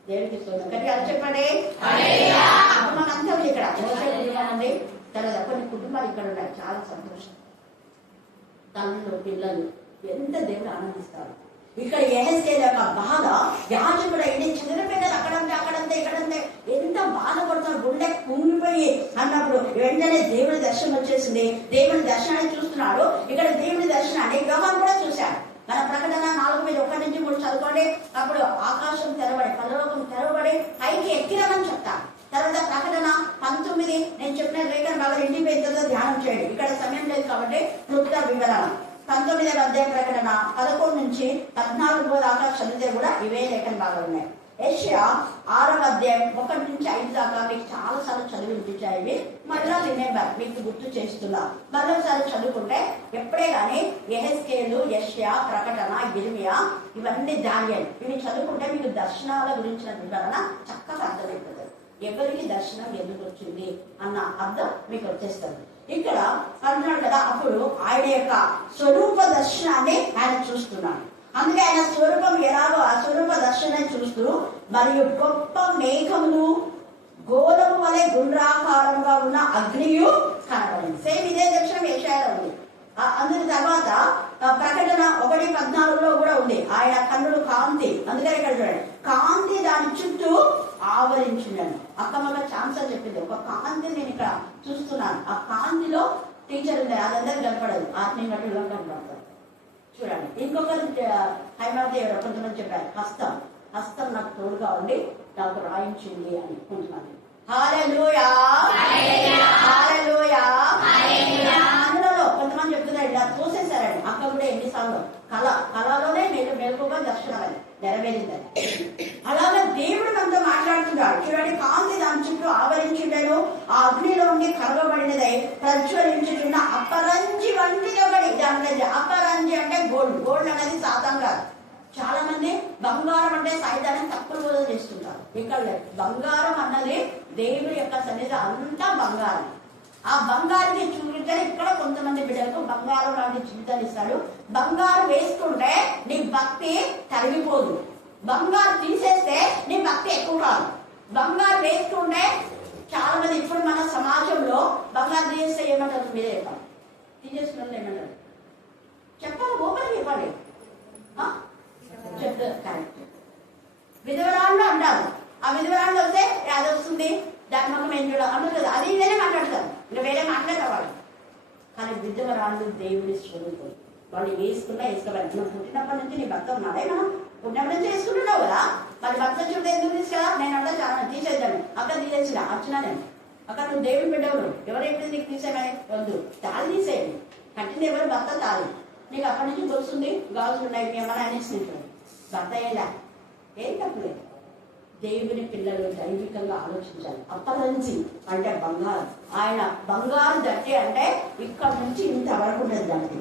దేవుడికి ఇస్తున్నాం కానీ అది చెప్పండి. కుటుంబం అంతా ఇక్కడ అండి. తర్వాత కొన్ని కుటుంబాలు ఇక్కడ ఉన్నాయి. చాలా సంతోషం. తల్లులు పిల్లలు ఎంత దేవుడు ఆనందిస్తారు. ఇక్కడ యెహెజ్కేలు యొక్క బాధ, యాజకుడు అయింది చంద్రపేదలు అక్కడంతే ఇక్కడంతే ఎంత బాధపడతారు. గుండె కుంగిపోయి అన్నప్పుడు వెంటనే దేవుడి దర్శనం వచ్చేసింది. దేవుడి దర్శనాన్ని చూస్తున్నాడు. ఇక్కడ దేవుడి దర్శనాన్ని యోహాను కూడా చూశాడు. మన ప్రకటన 4:1-3 చదువుకోండి. అప్పుడు ఆకాశం తెరవబడి, పరలోకం తెరవబడి పైకి ఎక్కిరమని చెప్తాను. తర్వాత ప్రకటన 19 నేను చెప్పిన రేఖను బాగా ఇంటి పేరుతో ధ్యానం చేయండి. ఇక్కడ సమయం లేదు కాబట్టి క్లుప్త వివరణ. 19వ అధ్యాయం ప్రకటన 11-14 దాకా చదివితే కూడా ఇవే లేఖన బాగా ఉన్నాయి. యెషయా 6వ అధ్యాయం 1-5 దాకా మీకు చాలా సార్లు చదివి వినిపించాయి. మళ్ళా రిమెంబర్, మీకు గుర్తు చేస్తున్నా. మరోసారి చదువుకుంటే ఎప్పుడే కానీ యెహెజ్కేలు, యెషయా, ప్రకటన, ఇర్మియా, ఇవన్నీ దానియేలు ఇవి చదువుకుంటే మీకు దర్శనాల గురించిన వివరణ చక్కగా అర్థమవుతుంది. ఎవరికి దర్శనం ఎందుకు వచ్చింది అన్న అర్థం మీకు వచ్చేస్తుంది. ఇక్కడ అంటున్నాడు కదా, అప్పుడు ఆయన యొక్క స్వరూప దర్శనాన్ని ఆయన చూస్తున్నాడు. అందుకే ఆయన స్వరూపం ఎలాగో ఆ స్వరూప దర్శనాన్ని చూస్తూ, మరియు గొప్ప మేఘములు గోధుమ వలె గుండ్రాకారంగా ఉన్న అగ్నియు కనబడింది. సేమ్ ఇదే దర్శనం యెషయాలో ఉంది. అందుకు తర్వాత ప్రకటన 1:14 కూడా ఉంది, ఆయన కన్నులు కాంతి. అందుకని ఇక్కడ చూడండి, కాంతి దాని చుట్టూ ఆవరించున్నాను. అక్కమ్మగా ఛాన్స్ అని చెప్పింది, ఒక కాంతి నేను ఇక్కడ చూస్తున్నాను. ఆ కాంతిలో టీచర్ ఉంది, అదందరికి కనపడదు, ఆత్మీయ నటుల్లో కనపడతారు. చూడండి, ఇంకొకరు హైమాదేవుడు కొంతమంది చెప్పారు, హస్తం. హస్తం నాకు తోడుగా ఉండి నాకు రాయించింది అని కొంతమంది. హల్లెలూయా, హల్లెలూయా. అందులో కొంతమంది చెప్తున్నారు, ఇలా తోసేశారండి. అక్క కూడా ఎన్నిసార్లు కళలోనే నేను మెలకుగా దర్శనం నెరవేరిందని. అలాగే దేవుడు మనతో మాట్లాడుతున్నాడు. చూడండి, కాంతి దాని చుట్టూ ఆవరించుండెను, ఆ అగ్నిలో ఉండి కరగబడినదై ప్రజ్వలించుచున్న అపరంజి వంటిదొకటి. దాని అపరంజి అంటే గోల్డ్. గోల్డ్ అనేది సాధారణ కాదు. చాలా మంది బంగారం అంటే సైతాన్ని తప్పులు చేస్తుంటారు. ఇక్కడ బంగారం అన్నది దేవుడి యొక్క సన్నిధి, అంతా బంగారం. ఆ బంగారుని చూస్తే ఇక్కడ కొంతమంది బిడ్డలకు బంగారం లాంటి జీవితాలు ఇస్తాడు. బంగారు వేసుకుంటే నీ భక్తి తరిగిపోదు, బంగారు తీసేస్తే నీ భక్తి ఎక్కువ కాదు. బంగారు వేసుకుంటే చాలా మంది ఇప్పుడు మన సమాజంలో బంగారు తీసేస్తే ఏమంటారు? మీరే చెప్పాలి, తీసేసుకున్న ఏమంటారు చెప్పాలి, ఓపెన్ చెప్పాలి. చెప్తారు కరెక్ట్. విధవరాళ్ళు అంటారు, ఆ విధవరాళ్ళు వస్తే అది వస్తుంది, దాని మొక్క ఏం చూడాలి అంటారు కదా, అది ఇదేనే మాట్లాడతారు, ఇంకా వేరే మాట్లాడేవాళ్ళు. కానీ విధవరాళ్ళు దేవుడి స్వరూపం. వాళ్ళు వేసుకున్నా వేసుకోవాలి. నువ్వు పుట్టినప్పటి నుంచి నీ భర్త ఉన్నాడే, మనం పుట్టినప్పటి నుంచి వేసుకుంటున్నావు కదా, మరి భర్త చూస్తే ఎందుకు తీసుకెళ్ళా? నేను అంటే చాలా తీసేద్దాను, అక్కడ తీసేసిన వచ్చినా నేను అక్కడ నువ్వు దేవుడి బిడ్డవు, ఎవరు ఎప్పుడు నీకు తీసేమని వద్దు, తాళి తీసేయండి. కట్టింది ఎవరు? భర్త తాళి. నీకు అప్పటి నుంచి తెలుస్తుంది, గాజులు ఉన్నాయి, ఏమన్నా అనేసినట్టు భర్త అయ్యేలా ఏం తప్పలేదు. దేవుని పిల్లలు దైవికంగా ఆలోచించాలి. అప్పరంజి అంటే బంగారం. ఆయన బంగారు దట్టి అంటే ఇక్కడ నుంచి ఇంతవరకు ఉండదు దానికి.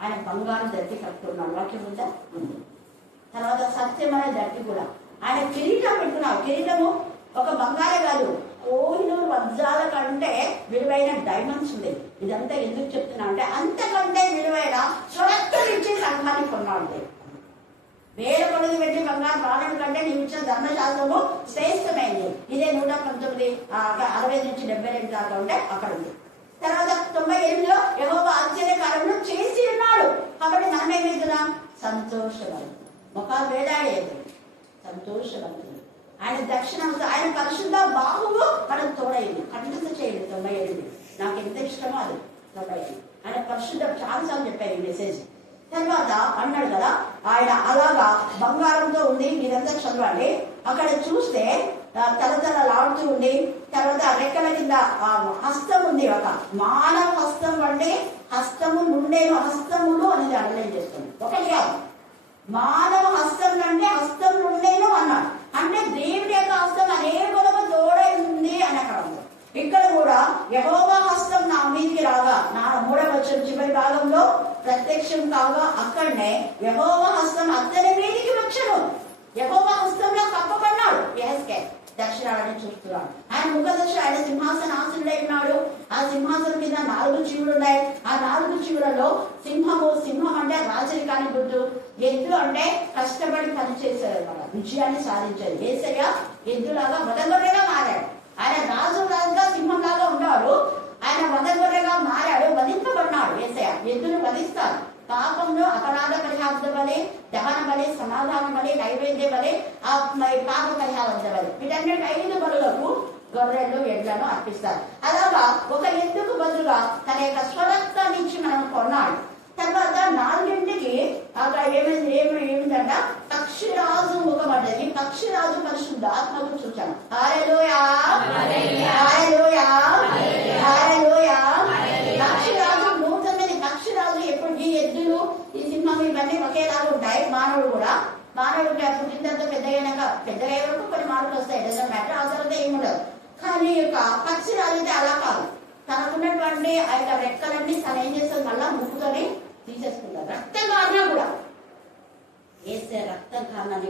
ఆయన బంగారు దట్టి కట్టుకున్నాడు, వాక్యం ఉందా? ఉంది. తర్వాత సత్యమైన దట్టి కూడా. ఆయన కిరీటం పెట్టుకున్నాడు. కిరీటము ఒక బంగారే కాదు, కోహినూరు వజ్రాల కంటే విలువైన డైమండ్స్ ఉండేది. ఇదంతా ఎందుకు చెప్తున్నా అంటే అంతకంటే విలువైన స్వరక్తులు ఇచ్చే సంఘాన్ని కొన్నాడు. వేల కొలది పెట్టి బంగారు రావడం కంటే నీవు ఇచ్చిన ధర్మశాస్త్రము శ్రేష్టమైంది. ఇదే 119 60 నుంచి 72 దాకా ఉంటే అక్కడ ఉంది. తర్వాత 98లో యెహోవా ఆశ్చర్యకార్యములు చేసి ఉన్నాడు. కాబట్టి మనం ఏమవుతున్నాం? సంతోషపడుతుంది. ముఖాలు వేలాడేది, సంతోషపడుతుంది. ఆయన దక్షిణాంశ, ఆయన పరిశుద్ధ బాహువు మనకు తోడైంది. కంఠస్థ చేయండి 98. నాకు ఎంత ఇష్టమో అది 98. ఆయన పరిశుద్ధ చాలాసార్లు చెప్పారు ఈ మెసేజ్. తర్వాత అన్నాడు కదా, ఆయన అలాగా బంగారంతో ఉంది. మీరంతా చదవండి. అక్కడ చూస్తే తలతలలాడుతూ ఉంది. తర్వాత రెక్కల కింద హస్తం ఉంది, ఒక మానవ హస్తం అంటే హస్తము నుండేను, హస్తములు అనేది అండర్లైన్ చేస్తుంది. ఒకటి కాదు, మానవ హస్తం అంటే హస్తం నుండేను అన్నాడు. అంటే దేవుడి యొక్క హస్తం అనేకులకు తోడై ఉంది అని అక్కడ ఉంది. ఇక్కడ కూడా యెహోవా హస్తం నా మీదికి రాగా, నా 3వ వచనం చివరి భాగంలో ప్రత్యక్షం కాగా అక్కడనే యెహోవా హస్తం అతని మీదికి వచ్చాను. యెహోవా హస్తంలో కప్పబడ్డాడు. యెహెజ్కేలు దర్శనాలని చూస్తున్నాడు. ఆయన ముఖదర్శి, ఆయన సింహాసనాసనుడై ఉన్నాడు. ఆ సింహాసనం కింద 4 జీవులు ఉన్నాయి. ఆ 4 జీవులలో సింహం అంటే రాజరికాన్ని గుర్తు, ఎద్దు అంటే కష్టపడి పనిచేశారు, మన విజయాన్ని సాధించారు. యేసయ్య ఎద్దులాగా వదగొర్రెగా మారాడు. ఆయన రాజులాగా సింహంలాగా ఉన్నాడు. ఆయన వదగొర్రెగా మారాడు, వధింపబడినాడు. యేసయ్య ఎద్దును వధిస్తారు. పాపంలో అపరాధ పరిహార బలి, దహన బలి, సమాధాన బలి, నైవేద్య బలి, పాప పరిహార బలి, వీటన్నిటి 5 బలులకు గొర్రెలు ఎడ్లను అర్పిస్తారు. అలాగా ఒక ఎద్దుకు బదులుగా తన యొక్క స్వరక్తాన్ని ఇచ్చి మనం కొన్నాడు. తర్వాత 4ంటికి అక్కడ ఏమిందంట, పక్షిరాజు ముఖపడ్డది. పక్షిరాజు పరిశుద్ధ ఆత్మకు చూచాను. హల్లెలూయా, హల్లెలూయా, హల్లెలూయా. పక్షిరాజు నూతనది. పక్షిరాజు ఎప్పుడు ఈ ఎద్దులు, ఈ సింహం ఇవన్నీ ఒకేలాగా ఉంటాయి. మానవుడు కూడా, మానవుడు పుట్టిన తర్వాత పెద్దగా వరకు కొన్ని మార్పులు వస్తాయి, డజన్ మ్యాటర్. ఆ తర్వాత ఏముండదు. కానీ యొక్క పక్షిరాజు అయితే అలా కాదు. తనకున్నటువంటి ఆ యొక్క రెక్కలన్నీ తను ఏం చేస్తుంది, మళ్ళా ముక్కుతోనే తీసేసుకుంటారు. రక్తం కారణం కూడా వేసే రక్తం కారణాన్ని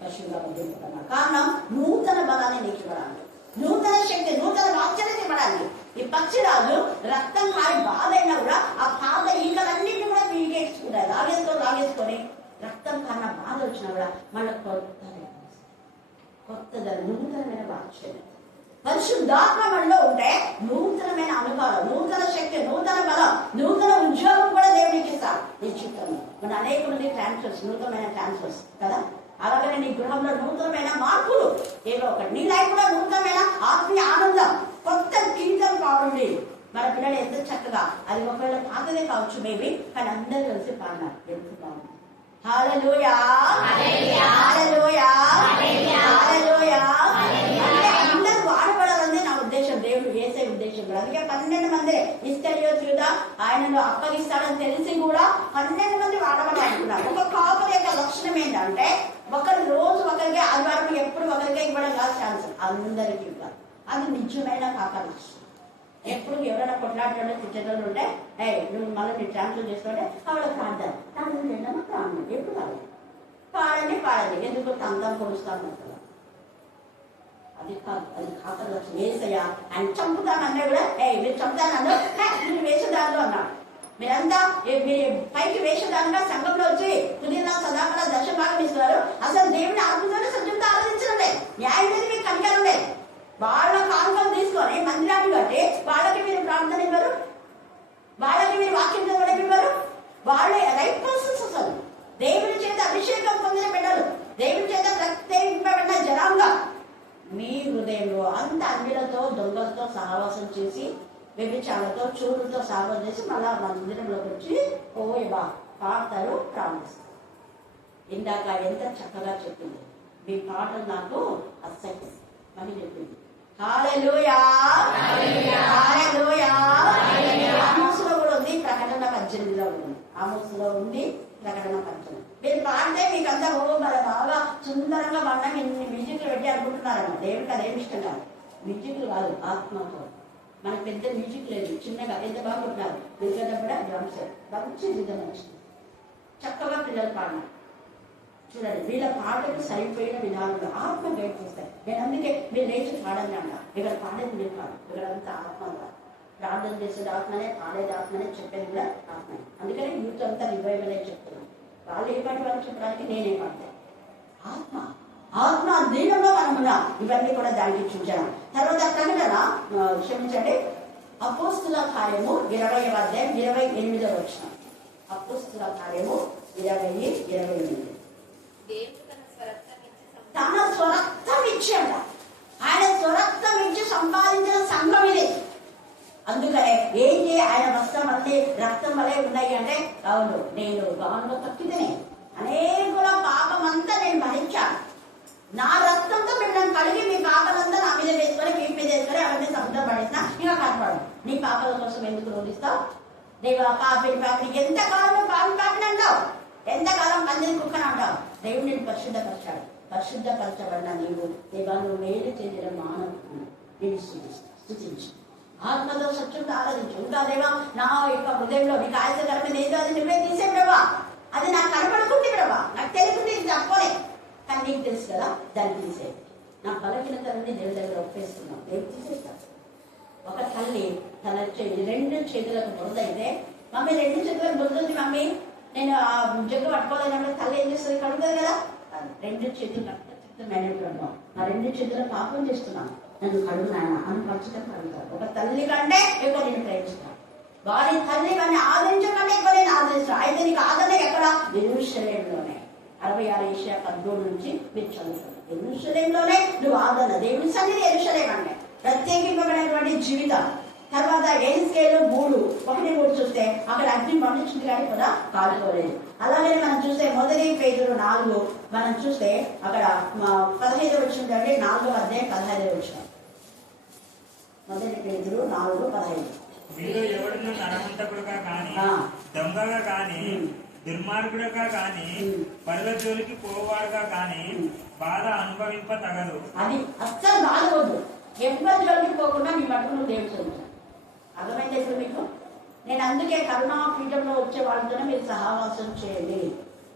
పరిశుభ్రంగా పొందుకుంటున్నాడు. కారణం నూతన బలాన్ని నీకు ఇవ్వడానికి, నూతన శక్తి, నూతన వాక్యాన్ని ఇవ్వడానికి. ఈ పక్షిరాజు రక్తం కాని బాధ అయినా కూడా ఆ పాద ఈకలన్నింటినీ కూడా పీకేసుకుంటాయి, లాగేసుకొని రక్తం కన్నా బాధ వచ్చినా కూడా మళ్ళీ కొత్త నూతనమైన వాక్యం. పరిశుద్ధాత్మ మనలో ఉంటే నూతనమైన అనుభవం, నూతన శక్తి, నూతన బలం, నూతన ఉద్యోగం కూడా దేవుడికి ఇస్తాడు. నీ చిత్తంలో మన అనేక మంది ట్రాన్స్ఫర్స్, నూతనమైన ట్రాన్స్ఫర్స్ కదా. అలాగనే నీ గృహంలో నూతనమైన మార్పులు, ఏదో ఒకటి నీ లైఫ్ లో నూతనమైన ఆత్మీయ ఆనందం, కొత్త జీవితం కావాలి. మన పిల్లలు ఎంత చక్కగా, అది ఒకవేళ పాతదే కావచ్చు మేబీ, కానీ అందరూ కలిసి పాడినారు, ఎంత బాగుంది. హల్లెలూయా, హల్లెలూయా, హల్లెలూయా. అంటే అందరూ వాడబడాలని నా ఉద్దేశం, దేవుడు వేసే ఉద్దేశం. అందుకే 12 మంది ఇస్కరియోతు యూదా ఆయనను అప్పగిస్తాడని తెలిసి కూడా 12 మంది వాడబడాలనుకున్నారు. ఒక కాపరి యొక్క లక్షణం ఏంటంటే ఒకరి రోజు ఒకరికి, ఆదివారం ఎప్పుడు ఒకరికే ఇవ్వడం కాదు ఛాన్స్, అందరికి ఇవ్వాలి. అది నిజమైన కాపరి లక్షణం. ఎప్పుడు ఎవరైనా కొట్లాడటంలో తిట్టడంలో ఉంటే నువ్వు మళ్ళీ నీ ట్రాన్స్ఫర్ చేసుకుంటే ఆవిడ ప్రార్థన ప్రాణం ఎప్పుడు కాదు, పాడండి ఎందుకు తందం పొడుస్తాను కదా. అది కాదు, అది కాపరి లక్షణం. ఏసయ్యా ఆయన చంపుతానన్నా కూడా మీరు చంపుతానన్నా మీరు వేసేదానిలో అన్నాడు. మీరంతా మీరు పైకి వేసేదానిగా సంఘంలో వచ్చి పుదీనా సదాపడ దశభాగం ఇస్తున్నారు. అసలు దేవుని ఆత్మతోనే సత్యంతో ఆలోచించడం లేదు, న్యాయం మీద మీకు కనికరం లేదు. వాళ్ళ కానుకలు తీసుకొని మందిరాన్ని కట్టి వాళ్ళకి మీరు ప్రార్థన ఇవ్వరు, వాళ్ళకి మీరు వాక్యం చదవడం ఇవ్వరు. వాళ్ళే రైట్ పర్సన్స్. అసలు దేవుని చేత అభిషేకం పొందిన బిడ్డలు, దేవుని చేత ప్రత్యేకింపబడిన జనాంగం. మీ హృదయంలో అంత అన్యులతో, దొంగలతో సహవాసం చేసి, వ్యభిచారులతో, చూరులతో సహవాసం చేసి మళ్ళా మందిరంలోకి వచ్చి ఓయబా పాడతారు, ప్రార్థిస్తారు. ఇందాక ఎంత చక్కగా చెప్పింది, మీ పాటలు నాకు అసహ్యం అని చెప్పింది. హల్లెలూయా, హల్లెలూయా. ఆమోసులో కూడా ఉంది, ప్రకటన 18లో ఉంది. ఆమోసులో ఉంది, ప్రకటన 18. మీరు పాడితే మీకు అంతా మరి బాగా సుందరంగా పాడినా ఇన్ని మ్యూజిక్లు పెట్టి అనుకుంటున్నారన్న. దేవుడికి అదేమి ఇష్టం కాదు, మ్యూజిక్లు కాదు, ఆత్మతో. మనకు పెద్ద మ్యూజిక్ లేదు, చిన్నగా ఎంత బాగుంటున్నారు. ఎందుకంటే కూడా డ్రమ్స్ మంచి విధంగా నచ్చింది, చక్కగా పిల్లలు పాడినారు. చూడండి, వీళ్ళ పాటలు సరిపోయిన విధానంలో ఆత్మ గైడ్ చేస్తాయి. నేను అందుకే మీరు లేచి పాడండి అన్నా. ఇక్కడ పాడేది మీరు కాదు, ఇక్కడంతా ఆత్మగా ప్రార్థన చేసేది ఆత్మనే, పాడేది ఆత్మనే, చెప్పేది కూడా ఆత్మనే. అందుకని యూత్ అంతా రివైవలే చెప్తున్నాను. వాళ్ళు ఏ పాటి వాళ్ళు చెప్పడానికి నేనే పాడతాను. ఆత్మ ఆత్మ దీనంలో మనమున్నా. ఇవన్నీ కూడా దానికి చూచాను. తర్వాత ప్రకటన క్షమించండి, అపోస్తుల కార్యము 20వ అధ్యాయం 28వ వచనం. అపోస్తుల కార్యము 20:28. తన స్వరక్తం ఇచ్చాడ, ఆయన స్వరక్తం ఇచ్చి సంపాదించిన సంఘం ఇది. అందుకనే ఏంటి ఆయన వస్త్రం అన్ని రక్తం వలె ఉన్నాయి అంటే, అవును నేను గానులో తప్పితేనే అనేకుల పాపం అంతా నేను భరించాను. నా రక్తంతో మిమ్మల్ని కడిగి మీ పాపలంతా నా మీద వేసుకొని, మీ మీద వేసుకొని అవన్నీ సముద్రం పడేసినా ఇంకా కనపడదు. నీ పాపల కోసం ఎందుకు రోధిస్తావు? దేవా పాపిని ఎంతకాలం పాపిని అంటావు, ఎంతకాలం పందిరి కుక్కని అంటావు. దేవుడు నేను పరిశుద్ధపరిచాడు. పరిశుద్ధపరచబడిన నీవు దేవా, నువ్వు మేలు చెందిన మానవుడు నేను స్తుతించు, ఆత్మతో సత్యంతో ఆరాధించు. ఇంకా దేవా నా యొక్క హృదయంలో నీకు ఆయసకరమైన ఏదో అది నువ్వే తీసే ప్రభా. అది నాకు కనపడుతుంది ప్రభా, నాకు తెలియకుండా ఇది తప్పలే, కానీ నీకు తెలుసు కదా, దాన్ని తీసే. నా బలహీనతలన్నీ దేవుడి దగ్గర ఒప్పేస్తున్నాం, దేవుడు తీసేస్తాను. ఒక తల్లి తన 2 చేతులకు బురదైతే, మమ్మీ 2 చేతులకు బురదుంది మమ్మీ, నేను ఆ జగ్గు పట్టుకోలేనప్పుడు తల్లి ఏం చేస్తుంది? కడుగుతుంది కదా. 2 చేతులు రక్తచిత్తమైనటువంటి ఆ 2 చేతులు పాపం చేస్తున్నాను, నన్ను కడుగు నాయన అని ఖచ్చితంగా కడుగుతారు. ఒక తల్లి కంటే ఎక్కువ నేను ప్రేమిస్తాను. వారి తల్లి వాడిని ఆదరించకంటే ఎక్కువ నేను ఆదరిస్తాను. అయితే నీకు ఆదరణ ఎక్కడ? యెరూషలేములోనే. 66 ఏషియా 13 నుంచి మీరు చదువుతారు. యెరూషలేములోనే నువ్వు ఆదరణ. దేవుని సన్నిధి యెరూషలేము అంటే ప్రత్యేకింపబడినటువంటి జీవితం. తర్వాత ఏస్కేలు 3:1-3 చూస్తే అక్కడ అగ్ని మండించింది కానీ కూడా కాలుకోలేదు. అలాగే మనం చూస్తే మొదటి పేతురు 4 మనం చూస్తే అక్కడ 15 వచ్చిన 4వ అధ్యాయం 15 వచ్చిన. మొదటి పేతురు 4:15. మీరు ఎవడును నరహంతకుడుగా కానీ, దొంగగా కానీ, దుర్మార్గుడుగా కానీ, పరుల జోలికి పోవాడుగా కానీ బాధ అనుభవింప తగదు. అది అస్సలు బాధవద్దు. ఎవరి జోలికి పోకుండా మీ మటుకు నువ్వు దేవుడు చదువుతావు. అర్థమైంది ఇప్పుడు మీకు? నేను అందుకే కరుణా పీఠంలో వచ్చే వాళ్ళతోనే మీరు సహవాసం చేయండి,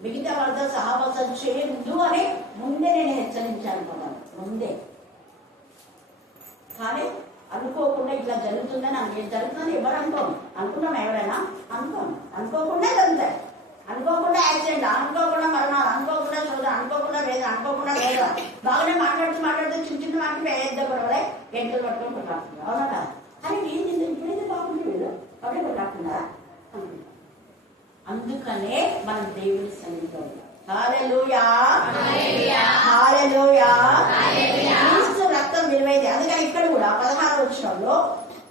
మిగతా వాళ్ళతో సహవాసం చేయొద్దు అని ముందే నేను హెచ్చరించాను కదా, ముందే. కానీ అనుకోకుండా ఇట్లా జరుగుతుందని, నాకు జరుగుతుందని ఎవరు అనుకున్నాం ఎవరైనా అనుకోకుండా జరుగుతాయి. అనుకోకుండా యాక్సిడెంట్, అనుకోకుండా మరణాలు, అనుకోకుండా శోధన, అనుకోకుండా వేదన, అనుకోకుండా వేదన. బాగానే మాట్లాడుతూ చిన్న మాటలు పెద్ద గొడవలే ఎంటలు పట్టుకొని కొట్లాడుతున్నారు, అవునా కదా? అని ఇప్పుడైతే బాగుంది వీళ్ళు అప్పుడే కొట్లాడుతున్నారా? అందుకనే మనం దేవుని సన్నిధిలో ఉన్నాం. హల్లెలూయా, హల్లెలూయా. క్రీస్తు రక్తం విలువైంది. అందుకని ఇక్కడ కూడా 16వ వచనంలో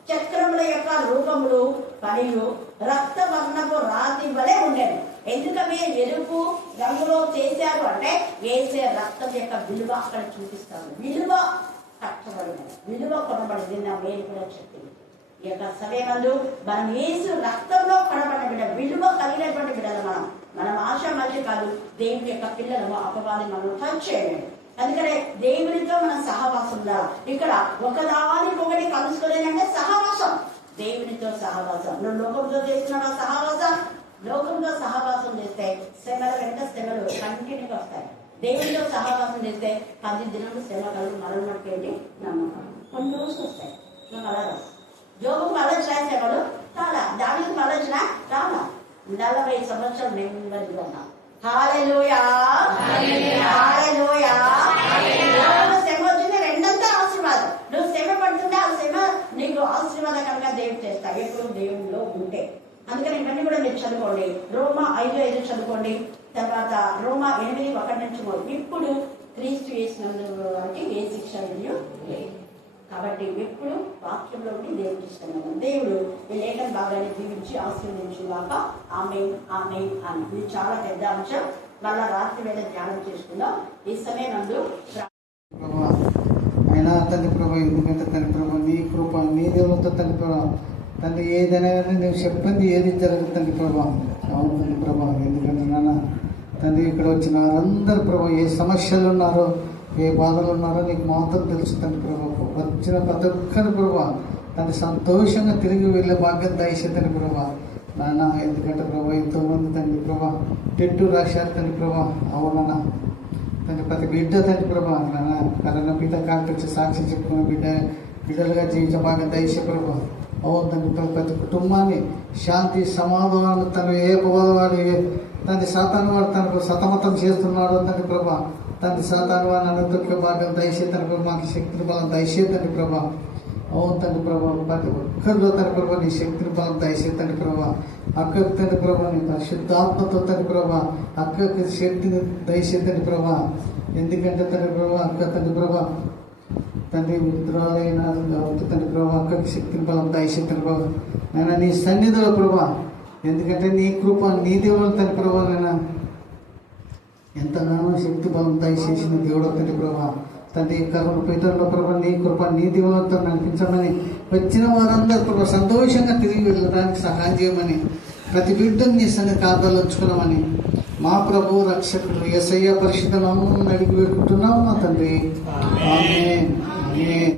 చక్రముల యొక్క రూపములు మరియు రక్త వర్ణపు రాతి వలె ఉండేది. ఎందుకమే ఎరుపు రంగులో చేశారు అంటే వేసే రక్తం యొక్క విలువ అక్కడ చూపిస్తారు. విలువ కట్టబడినది, విలువ కొనబడింది. నా వేరు కూడా చెప్పింది. ఈ యొక్క సమయంలో మనం యేసు రక్తంలో కొనబడిన బిడ్డ, విలువ కలిగినటువంటి బిడ్డలు మనం ఆశ మళ్ళీ కాదు. దేవుని యొక్క పిల్లలు అపవాదిని మనం టచ్ చేయలేదు. అందుకనే దేవునితో మనం సహవాసం ఉండాలి. ఇక్కడ ఒకదానికొకటి కలుసుకోలేదంటే సహవాసం, దేవునితో సహవాసం. నువ్వు లోకంతో చేస్తున్నావా సహవాసం? లోకంతో సహవాసం చేస్తే శ్రమల వెంట శ్రమలు కంటిన్యూగా వస్తాయి. దేవునితో సహవాసం చేస్తే 10 దినాలు శ్రమ కలుగు మరణ మటుకేంటి నమ్మకం. కొన్ని రోజులు వస్తాయి, నువ్వు అలా జోబుకు మళ్ళొచ్చినా శ్రమలు చాలా, దానికి మళ్ళొచ్చినా చాలా. 40 సంవత్సరాలు నెమ్మదిగా ఉన్నా. హల్లెలూయా, హల్లెలూయా. శ్రమ వచ్చింది రెండంతా ఆశీర్వాదం. నువ్వు శ్రమ పడుతుంటే ఆ శ్రమ నీకు ఆశీర్వాదకరంగా దేవుడు చేస్తావు ఎప్పుడు దేవుడిలో ఉంటే. అందుకని ఇవన్నీ కూడా మీరు చదువుకోండి. రోమా 5:5 చదువుకోండి. తర్వాత రోమా 8:1-3. ఇప్పుడు క్రీస్తు యేసునందు వారికి ఏ శిక్ష లేదు. కాబట్టి ఎప్పుడు వాక్యంలో ఉండి దేవుడు ఇస్తున్నాము. దేవుడు ఈ లేఖను బాగానే దీవించి ఆశీర్వదించుగాక. ఆమేన్, ఆమేన్ అని. ఇది చాలా పెద్ద అంశం. మళ్ళా రాత్రి వేళ ధ్యానం చేసుకుందాం. ఈ సమయం నందు అయినా తండ్రి ప్రభా, ఎందుకంటే తండ్రి ప్రభా నీ కృప నీ దేవులతో తండ్రి ప్రభా తండ్రి ఏదైనా నువ్వు చెప్పింది ఏది జరగదు తండ్రి ప్రభా. అవును తండ్రి ప్రభా, ఎందుకంటే నాన్న తండ్రి ఇక్కడ వచ్చిన వారందరూ ప్రభా ఏ సమస్యలు ఉన్నారో ఏ బాధలు ఉన్నారో నీకు మాత్రం తెలుసు తండ్రి ప్రభా. వచ్చిన ప్రతి ఒక్కరి ప్రభా తండ్రి సంతోషంగా తిరిగి వెళ్ళే భాగ్యం దయచేసి తండ్రి ప్రభా నాన్న. ఎందుకంటే ప్రభా ఎంతోమంది తండ్రి ప్రభా టెట్టు రాశారు తండ్రి ప్రభా. అవునన్న తండ్రి ప్రతి బిడ్డ తండ్రి ప్రభా నాన్న కరోనా బిడ్డ కాంక్ష సాక్షి చెప్పుకున్న బిడ్డలుగా జీవించే భాగ్యం దయచేసి ప్రభా. అవును తండ్రి ప్రతి కుటుంబాన్ని శాంతి సమాధానాలు తను ఏ వాడు తండ్రి సాతాను వాడు తనకు సతమతం చేస్తున్నాడో తండ్రి ప్రభా తండ్రి సాతాను వాడిని అనుతొక్కే భాగ్యం దయచేసి తండ్రి ప్రభా. మాకు శక్తిని బలం దయచేసి తండ్రి ప్రభా. అవును తండ్రి ప్రభా ప్రతి ఒక్కరిలో తండ్రి ప్రభా నీ శక్తిని బలం దయచేసి తండ్రి ప్రభా. అక్కకి తండ్రి ప్రభా నీ పరిశుద్ధాత్మతో తండ్రి ప్రభా అక్కకి శక్తిని దయచేసి తండ్రి ప్రభా. ఎందుకంటే తండ్రి ప్రభా అక్క తండ్రి ప్రభా తండ్రి విద్రోహాలైన తండ్రి ప్రభా అక్కకి శక్తిని బలం దయచేసి తండ్రి ప్రభా నేను నీ సన్నిధిలో ప్రభా. ఎందుకంటే నీ కృప నీ దేవుడు తండ్రి ప్రభా నేను ఎంతగానో శక్తి బలం దయచేసిన దేవుడు తండ్రి ప్రభా. తండ్రి కరుణ పీఠంలో ప్రభా నీ కృప నీ దేవులతో నడిపించమని వచ్చిన వారందరూ ప్రభా సంతోషంగా తిరిగి వెళ్ళడానికి సహాయం చేయమని ప్రతి బిడ్డను నీ సన్నిధి కాపాలు ఉంచుకున్నామని మా ప్రభు రక్షకుడు యేసయ్య పరిశుద్ధ నామమున అడిగి పెట్టుకుంటున్నాము మా తండ్రి. ఆమేన్, ఆమేన్.